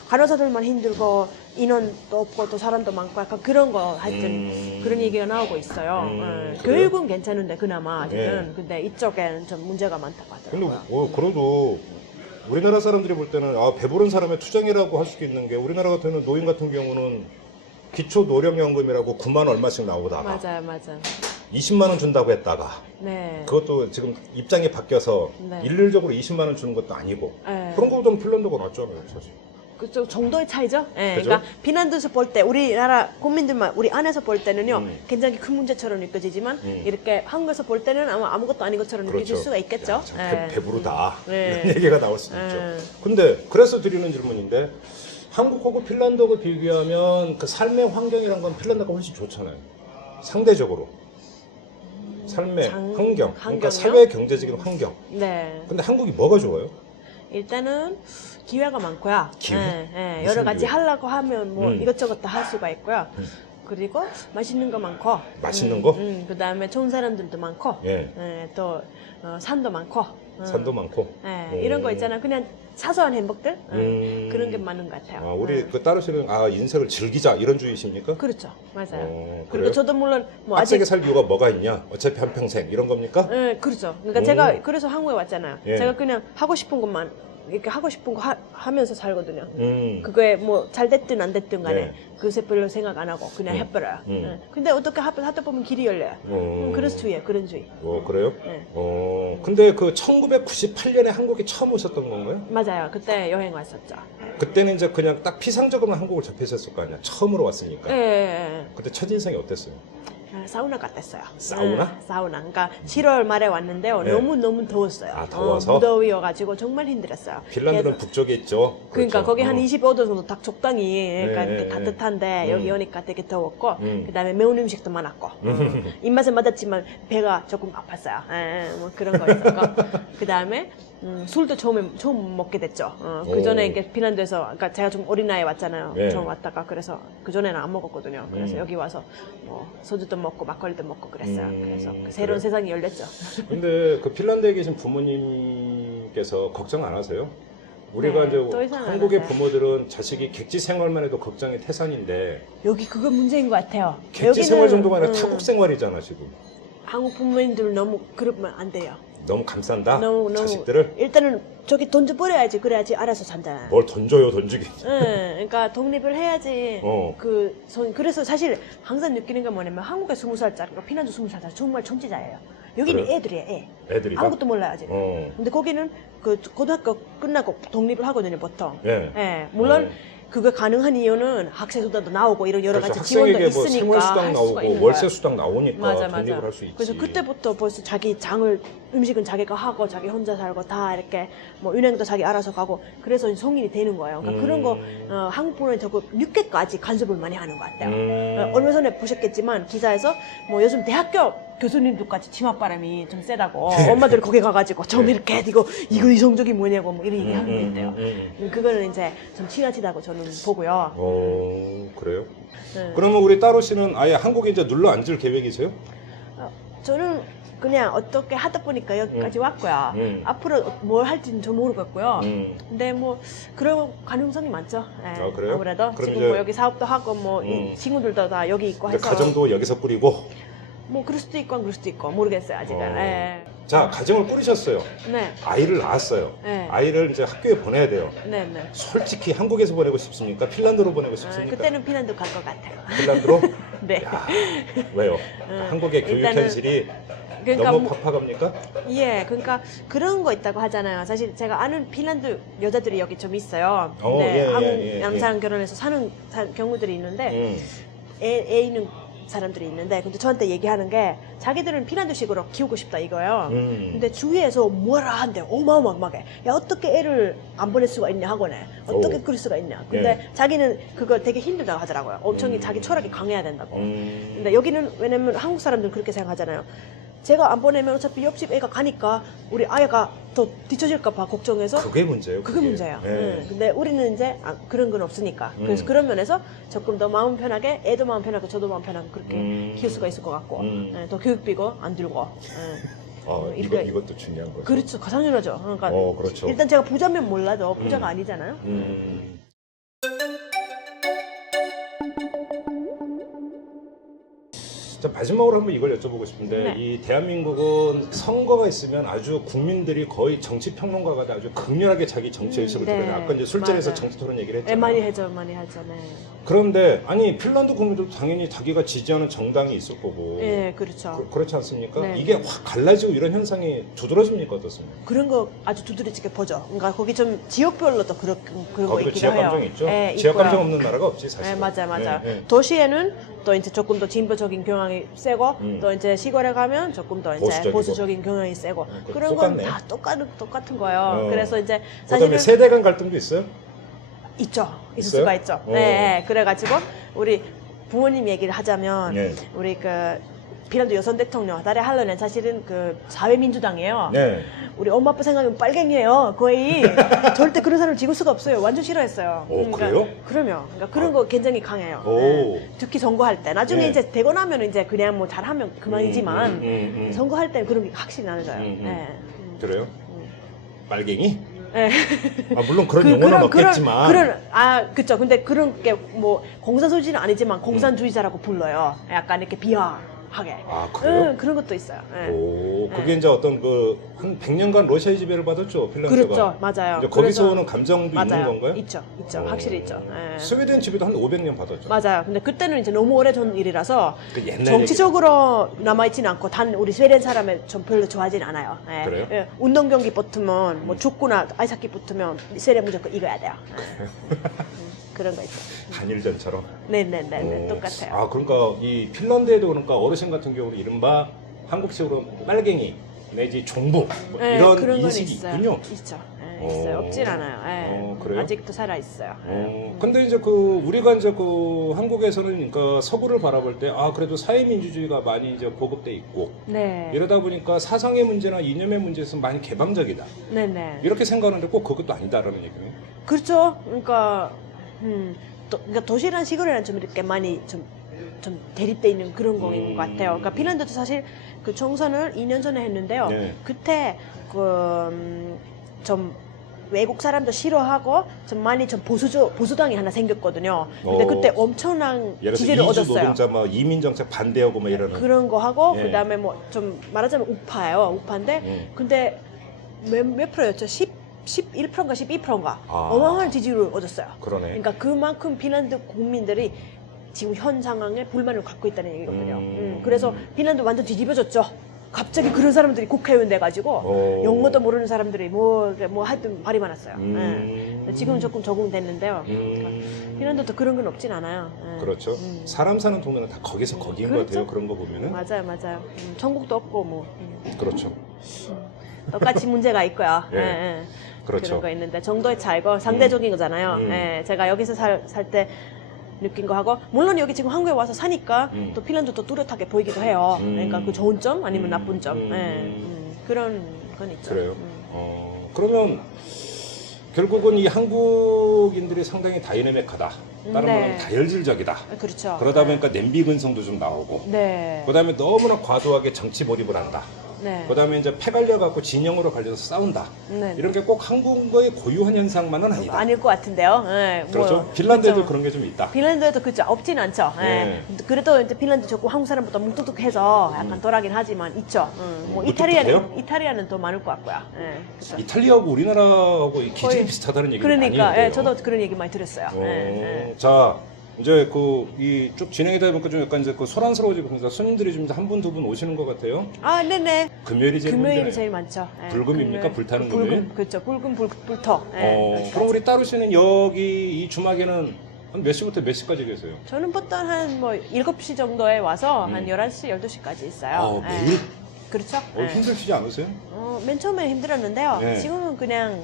간호사들만 힘들고 인원도 없고 또 사람도 많고 약간 그런 거 하여튼 그런 얘기가 나오고 있어요. 예. 그래요? 교육은 괜찮은데 그나마 아직은 예. 근데 이쪽에는 좀 문제가 많다고 근데 하더라고요. 그래도 우리나라 사람들이 볼 때는 아 배부른 사람의 투쟁이라고 할 수도 있는 게 우리나라 같은 경우는 노인 같은 경우는 기초 노령연금이라고 9만 원씩 나오다가 맞아요. 20만 원 준다고 했다가 네. 그것도 지금 입장이 바뀌어서 네. 일률적으로 20만 원 주는 것도 아니고 예. 그런 거보다는 핀란드가 낫잖아요 사실. 그쪽 정도의 차이죠. 예, 그죠? 그러니까 핀란드에서 볼 때 우리나라 국민들만 우리 안에서 볼 때는요 굉장히 큰 문제처럼 느껴지지만 이렇게 한국에서 볼 때는 아마 아무것도 아닌 것처럼 느껴질 수가 있겠죠. 야, 참 예. 배부르다 네. 이런 얘기가 나올 수 예. 있죠. 근데 그래서 드리는 질문인데 한국하고 핀란드하고 비교하면 그 삶의 환경이란 건 핀란드가 훨씬 좋잖아요. 상대적으로 삶의 환경, 그러니까 환경이요? 사회 경제적인 환경. 네. 근데 한국이 뭐가 좋아요? 일단은 기회가 많고요. 기회? 예, 예. 무슨 여러 가지 기회? 하려고 하면 뭐 음. 이것저것 다 할 수가 있고요. 그리고 맛있는 거 많고. 맛있는 거? 그다음에 좋은 사람들도 많고. 예. 예, 또 산도 많고. 산도 많고. 예, 이런 거 있잖아. 그냥 사소한 행복들 그런 게 음. 많은 것 같아요. 아, 우리 그 따로 씨는 아 인생을 즐기자 이런 주의십니까? 그렇죠, 맞아요. 그래요? 그리고 저도 물론 뭐 빡세게 아직 살 이유가 뭐가 있냐? 어차피 한 평생 이런 겁니까? 예, 그렇죠. 그러니까 오. 제가 그래서 한국에 왔잖아요. 예. 제가 그냥 하고 싶은 것만 이렇게 하고 싶은 거 하면서 살거든요. 그거에 뭐 잘 됐든 안 됐든 간에 네. 그새 별로 생각 안 하고 그냥 해버려요. 예. 근데 어떻게 하다 보면 길이 열려요. 그런 주의예요, 그런 주의. 그래요? 네. 근데 그 1998년에 한국에 처음 오셨던 건가요? 맞아요. 그때 여행 왔었죠. 그때는 이제 그냥 딱 피상적으로 한국을 접했었을 거 아니야. 처음으로 왔으니까. 예, 예, 예. 그때 첫인상이 어땠어요? 사우나 갔댔어요. 사우나? 사우나. 그러니까 7월 말에 왔는데요. 네. 너무 더웠어요. 아, 더워서? 무더위여가지고 정말 힘들었어요. 핀란드는 그래서- 북쪽에 있죠. 그러니까 그렇죠. 거기 한 25도 정도 딱 적당히 그러니까 네, 이렇게 네, 따뜻한데 여기 오니까 되게 더웠고 음. 그다음에 매운 음식도 많았고 입맛은 맞았지만 배가 조금 아팠어요. 뭐 그런 거 있었고 그다음에 술도 처음 먹게 됐죠. 그 전에 이렇게 핀란드에서 그러니까 제가 좀 어린 나이에 왔잖아요. 네. 처음 왔다가 그래서 그 전에는 안 먹었거든요. 그래서 음. 여기 와서 뭐 소주도 먹고 막걸리도 먹고 그랬어요. 그래서 그 그래요? 새로운 세상이 열렸죠. 근데 그 핀란드에 계신 부모님께서 걱정 안 하세요? 우리가 네, 또 이제 이상 안 한국의 하세요. 부모들은 자식이 객지 생활만 해도 걱정이 태산인데 여기 그거 문제인 것 같아요. 객지 생활 여기는, 정도가 아니라 타국 생활이잖아 지금. 한국 부모님들 너무 그러면 안 돼요. 너무 감싼다? 너무 자식들을? 일단은 저기 돈 좀 버려야지 그래야지 알아서 산잖아요. 뭘 던져요 던지기. 응, 그러니까 독립을 해야지. 어. 그래서 사실 항상 느끼는 게 뭐냐면 한국에 20살짜리가 핀란드 20살짜리 정말 천재자예요. 여기는 그래요? 애들이에요, 애. 애들이가? 아무것도 몰라요 아직. 근데 거기는 그 고등학교 끝나고 독립을 하거든요 보통. 예. 예, 물론 그거 가능한 이유는 학생수당도 나오고 이런 여러 그렇죠. 가지 지원도 학생에게 뭐 있으니까 생활수당 할 수가 있는 나오고 월세 거예요. 수당 나오니까 맞아, 독립을 맞아. 할 수 있지. 그래서 그때부터 벌써 자기 장을 음식은 자기가 하고 자기 혼자 살고 다 이렇게 뭐 은행도 자기 알아서 가고 그래서 성인이 되는 거예요. 그러니까 그런 거 한국 부모는 되게 늦게까지 간섭을 많이 하는 것 같아요. 얼마 전에 보셨겠지만 기사에서 뭐 요즘 대학교 교수님들까지 치맛바람이 좀 세다고 엄마들 거기 가가지고 좀 이렇게 이거 이성적이 뭐냐고 뭐 이런 얘기 하는 거 있대요. 그거는 이제 좀 지나치다고 저는 보고요. 그래요? 네. 그러면 우리 따로 씨는 아예 한국에 이제 눌러 앉을 계획이세요? 저는 그냥 어떻게 하다 보니까 여기까지 왔고요. 음. 앞으로 뭘 할지는 전 모르겠고요. 음. 근데 뭐 그런 가능성이 많죠. 네, 아, 그래요? 아무래도 그럼 지금 이제- 뭐 여기 사업도 하고 뭐 이 친구들도 다 여기 있고 근데 해서 가정도 여기서 꾸리고 뭐 그럴 수도 있고 안 그럴 수도 있고 모르겠어요 아직은. 예. 자, 가정을 꾸리셨어요. 네. 아이를 낳았어요. 네. 아이를 이제 학교에 보내야 돼요. 네, 네. 솔직히 한국에서 보내고 싶습니까? 핀란드로 보내고 싶습니까? 그때는 핀란드 갈 것 같아요. 핀란드로? 네. 야, 왜요? 한국의 교육 일단은 현실이 그러니까 너무 뭐- 팍팍합니까? 예, 그러니까 그런 거 있다고 하잖아요. 사실 제가 아는 핀란드 여자들이 여기 좀 있어요. 근데 예, 한국 예, 남사람 결혼해서 사는 경우들이 있는데 애 있는 사람들이 있는데 근데 저한테 얘기하는 게 자기들은 핀란드식으로 키우고 싶다 이거예요. 근데 주위에서 뭐라 한대 어마어마하게 야 어떻게 애를 안 보낼 수가 있냐 학원에 어떻게 오. 그럴 수가 있냐. 근데 자기는 그거 되게 힘들다고 하더라고요. 엄청 자기 철학이 강해야 된다고. 근데 여기는 왜냐면 한국 사람들은 그렇게 생각하잖아요. 제가 안 보내면 어차피 옆집 애가 가니까 우리 아이가 더 뒤처질까 봐 걱정해서 그게 문제예요. 그게 문제예요. 예. 근데 우리는 이제 그런 건 없으니까. 그래서 그런 면에서 조금 더 마음 편하게 애도 마음 편하고 저도 마음 편하게 그렇게 키울 수가 있을 것 같고 예, 더 교육비고 안 들고. 예. 이것도 중요한 거죠. 그렇죠. 가상연하죠. 그러니까 그렇죠. 일단 제가 부자면 몰라도 부자가 아니잖아요. 자, 마지막으로 한번 이걸 여쭤보고 싶은데 네. 이 대한민국은 선거가 있으면 아주 국민들이 거의 정치 평론가가 아주 극렬하게 자기 정치 의식을 네. 드러내요. 아까 이제 술자리에서 맞아요. 정치 토론 얘기를 예, 했잖아요. 많이 하죠. 네. 그런데 아니 핀란드 국민들도 당연히 자기가 지지하는 정당이 있을 거고 예, 그렇죠. 그렇지 않습니까? 네. 이게 확 갈라지고 이런 현상이 두드러집니까 어떻습니까? 그런 거 아주 두드러지게 보죠. 그러니까 거기 좀 지역별로 또 그런 거 거기도 있기도 지역 해요. 감정이 있죠. 예, 지역 있고요. 감정 없는 나라가 없지 사실. 네, 맞아요. 네. 도시에는 또 이제 조금 더 진보적인 경향이 세고 또 이제 시골에 가면 조금 더 이제 보수적인 경향이 세고 그런 건 똑같네. 다 똑같은 거예요. 그래서 이제 그다음에 사실은 세대 간 갈등도 있어요? 있을 있어요? 수가 있죠. 네, 그래가지고 우리 부모님 얘기를 하자면 네. 우리 그 핀란드 여성 대통령 다리 할로는 사실은 그 사회민주당이에요. 네. 우리 엄마 아빠 생각하면 빨갱이에요. 거의 절대 그런 사람을 지울 수가 없어요. 완전 싫어했어요. 그래요? 그러면 그런 거 굉장히 강해요. 오. 네. 특히 선거할 때 나중에 네. 이제 되고 나면 이제 그냥 뭐 잘하면 그만이지만 선거할 때는 그런 게 확실히 나눠져요. 네. 그래요? 빨갱이? 네. 물론 그런 용어는 없겠지만. 그쵸. 근데 그런 게 뭐 공산소지는 아니지만 공산주의자라고 불러요. 약간 이렇게 비하하게. 그래요? 그런 것도 있어요. 네. 그게 이제 어떤 한 100년간 러시아의 지배를 받았죠, 핀란드가. 그렇죠. 맞아요. 이제 거기서 그래서- 오는 감정도 있는 건가요? 있죠. 확실히 있죠. 예. 스웨덴 지배도 한 500년 받았죠. 맞아요. 근데 그때는 이제 너무 오래전 일이라서 그 옛날 정치적으로 남아있지는 않고 단 우리 스웨덴 사람을 좀 별로 좋아하진 않아요. 예. 그래요? 예. 운동 경기 붙으면 뭐 축구나 아이스하키 붙으면 스웨덴 무조건 이겨야 돼요. 예. 그런 거 있죠. 한일전처럼. 네네네. 똑같아요. 그러니까 이 핀란드에도 그러니까 어르신 같은 경우는 이른바 한국식으로 빨갱이 내지 종부 뭐 예, 이런 그런 건 인식이 있어요. 있군요. 있죠. 예, 있어요. 없진 않아요. 예. 그래요? 아직도 살아 있어요. 근데 이제 우리가 이제 한국에서는 그러니까 서구를 바라볼 때 그래도 사회민주주의가 많이 이제 보급돼 있고 네. 이러다 보니까 사상의 문제나 이념의 문제에서 많이 개방적이다 네네. 이렇게 생각하는데 꼭 그것도 아니다라는 얘기예요. 그렇죠. 그러니까 그러니까 도시랑 시골이랑 좀 이렇게 많이 좀 대립돼 있는 그런 거인 것 같아요. 그러니까 핀란드도 사실 그 총선을 2년 전에 했는데요. 네. 그때 좀 외국 사람도 싫어하고 좀 많이 좀 보수당이 하나 생겼거든요. 근데 그때 엄청난 예를 지지를 들어서 이주 얻었어요. 노동자 뭐 이민 정책 반대하고 뭐 이러는. 그런 거 하고 예. 그다음에 뭐 좀 말하자면 우파예요. 우파인데 근데 몇 프로였죠? 11%인가 12%인가 어마어마한 지지를 얻었어요. 그러네. 그러니까 그만큼 핀란드 국민들이 지금 현 상황에 불만을 갖고 있다는 얘기거든요. 그래서 핀란드 완전 뒤집어졌죠. 갑자기 그런 사람들이 국회의원 돼가지고 영어도 모르는 사람들이 뭐 하여튼 말이 많았어요. 예. 지금은 조금 적응됐는데요. 그러니까 핀란드도 그런 건 없진 않아요. 예. 그렇죠. 사람 사는 동네는 다 거기서 거기인 것 그렇죠. 같아요. 그런 거 보면은. 맞아요. 천국도 없고 뭐 그렇죠. 똑같이 문제가 있고요. 예. 예. 그렇죠. 그런 거 있는데 정도의 차이고 상대적인 거잖아요. 예. 제가 여기서 살 때 느낀 거 하고 물론 여기 지금 한국에 와서 사니까 또 핀란드 더 뚜렷하게 보이기도 해요. 그러니까 그 좋은 점 아니면 나쁜 점 그런 건 있죠. 그래요. 그러면 결국은 이 한국인들이 상당히 다이내믹하다. 다른 네. 말하면 다혈질적이다. 그렇죠. 그러다 보니까 냄비 근성도 좀 나오고. 네. 그다음에 너무나 과도하게 정치 몰입을 한다. 네. 그다음에 이제 패 갈려갖고 진영으로 갈려서 싸운다. 네. 이런 게 꼭 한국의 고유한 현상만은 아니다. 아닐 것 같은데요. 네, 그렇죠. 뭐, 핀란드에도 그렇죠. 그런 게 좀 있다. 핀란드에도 그죠. 없진 않죠. 예. 네. 그래도 이제 핀란드 좋고 한국 사람보다 뭉뚝뚝해서 약간 덜하긴 하지만 있죠. 뭐 뭉뚝뚝해요? 이탈리아는 더 많을 것 같고요. 예. 그죠. 이탈리아하고 우리나라하고 이 기질이 거의- 비슷하다는 얘기를 많이 그러니까 해요. 예, 저도 그런 얘기 많이 들었어요. 예, 예. 자, 이제 이 쭉 진행이다 보니까 좀 약간 이제 손안스러워지고 그러니까 손님들이 좀 한 분 두 분 오시는 것 같아요. 아, 네네. 금요일이 제일 금요일이 힘드네. 제일 많죠. 예, 불금입니까? 금요일. 불타는 금요일? 그렇죠. 불터. 예, 그럼 우리 따로 씨는 여기 이 주막에는 한 몇 시부터 몇 시까지 계세요? 저는 보통 한 뭐 7시 정도에 와서 한 음. 11시, 12시까지 있어요. 예. 매일? 그렇죠. 예. 힘드시지 않으세요? 맨 처음에 힘들었는데요. 네. 지금은 그냥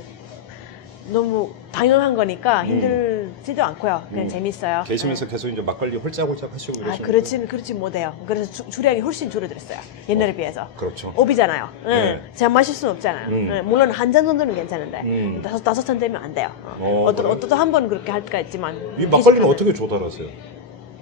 너무 당연한 거니까 힘들지도 않고요. 그냥 재밌어요. 계시면서 계속 이제 막걸리 홀짝홀짝 하시고 아, 이러시면 그렇지 못해요. 그래서 주량이 훨씬 줄어들었어요. 옛날에 비해서. 그렇죠. 업이잖아요. 네. 제가 마실 수는 없잖아요. 음. 물론 한 잔 정도는 괜찮은데 음. 다섯 잔 되면 안 돼요. 그래요? 어떠다 한 번 그렇게 할 때가 있지만 이 막걸리는 계속하면- 어떻게 조달하세요?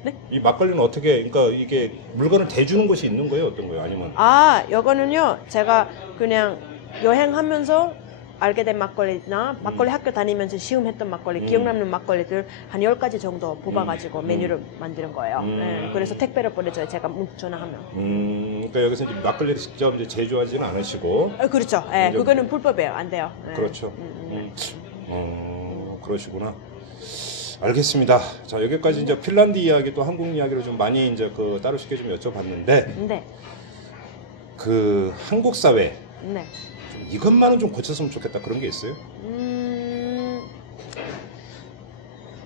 네? 이 막걸리는 어떻게, 그러니까 이게 물건을 대주는 곳이 있는 거예요? 어떤 거예요? 아니면? 아, 요거는요. 제가 그냥 여행하면서 알게 된 막걸리나 막걸리 학교 다니면서 시음했던 막걸리, 기억 남는 막걸리들 한 10가지 정도 뽑아가지고 메뉴를 만드는 거예요. 네, 그래서 택배로 보내줘요. 제가 전화하면. 그러니까 여기서 이제 막걸리를 직접 이제 제조하지는 않으시고. 그렇죠. 예, 이제 그거는 불법이에요. 안 돼요. 예. 그렇죠. 그러시구나. 알겠습니다. 자, 여기까지 이제 핀란드 이야기 또 한국 이야기를 좀 많이 이제 따로 쉽게 좀 여쭤봤는데, 네. 한국 사회, 네. 좀 이것만은 좀 고쳤으면 좋겠다 그런 게 있어요?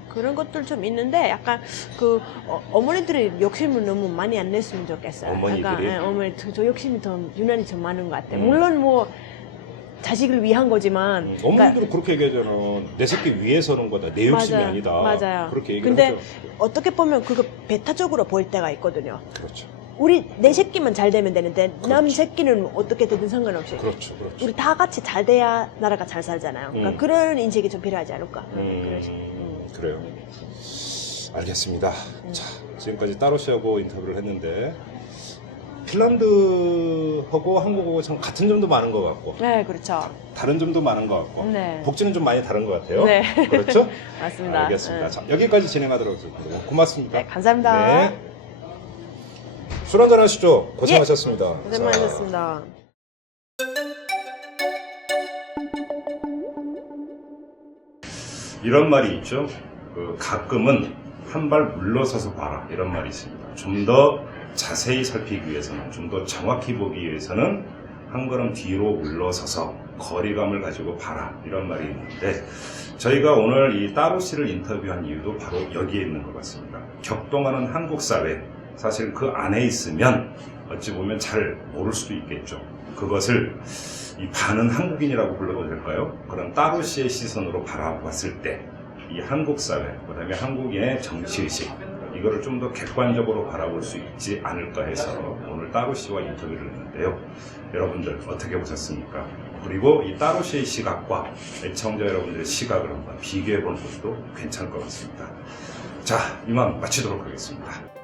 그런 것들 좀 있는데 약간 어머니들이 욕심을 너무 많이 안 냈으면 좋겠어요. 어머니들이? 약간, 어머니 저 욕심이 더 유난히 좀 많은 것 같아요. 물론 뭐 자식을 위한 거지만 어머니들은 그렇게 얘기하잖아. 내 새끼 위해서는 거다. 내 욕심이 맞아요. 아니다. 맞아요. 그렇게 얘기를 근데 하죠. 어떻게 보면 그거 배타적으로 보일 때가 있거든요. 그렇죠. 내 새끼만 잘 되면 되는데 남 그렇죠. 새끼는 어떻게 되든 상관없이 그렇죠. 우리 다 같이 잘 돼야 나라가 잘 살잖아요. 그러니까 그런 인식이 좀 필요하지 않을까. 그래요. 알겠습니다. 자, 지금까지 따로 씨하고 인터뷰를 했는데 핀란드하고 한국하고 참 같은 점도 많은 것 같고 네, 그렇죠. 다른 점도 많은 것 같고 네. 복지는 좀 많이 다른 것 같아요. 네. 그렇죠? 맞습니다. 알겠습니다. 네. 자, 여기까지 진행하도록 하겠습니다. 고맙습니다. 네, 감사합니다. 네. 술 한잔 하시죠. 고생하셨습니다. 고생 많으셨습니다. 이런 말이 있죠. 가끔은 한 발 물러서서 봐라 이런 말이 있습니다. 좀 더 자세히 살피기 위해서는, 좀 더 정확히 보기 위해서는 한 걸음 뒤로 물러서서 거리감을 가지고 봐라 이런 말이 있는데, 저희가 오늘 이 따로 씨를 인터뷰한 이유도 바로 여기에 있는 것 같습니다. 격동하는 한국 사회, 사실 그 안에 있으면 어찌 보면 잘 모를 수도 있겠죠. 그것을 이 반은 한국인이라고 불러도 될까요? 그런 따로 씨의 시선으로 바라봤을 때 이 한국 사회, 그다음에 한국인의 정치의식, 이거를 좀 더 객관적으로 바라볼 수 있지 않을까 해서 오늘 따로 씨와 인터뷰를 했는데요. 여러분들 어떻게 보셨습니까? 그리고 이 따로 씨의 시각과 애청자 여러분들의 시각을 한번 비교해 보는 것도 괜찮을 것 같습니다. 자, 이만 마치도록 하겠습니다.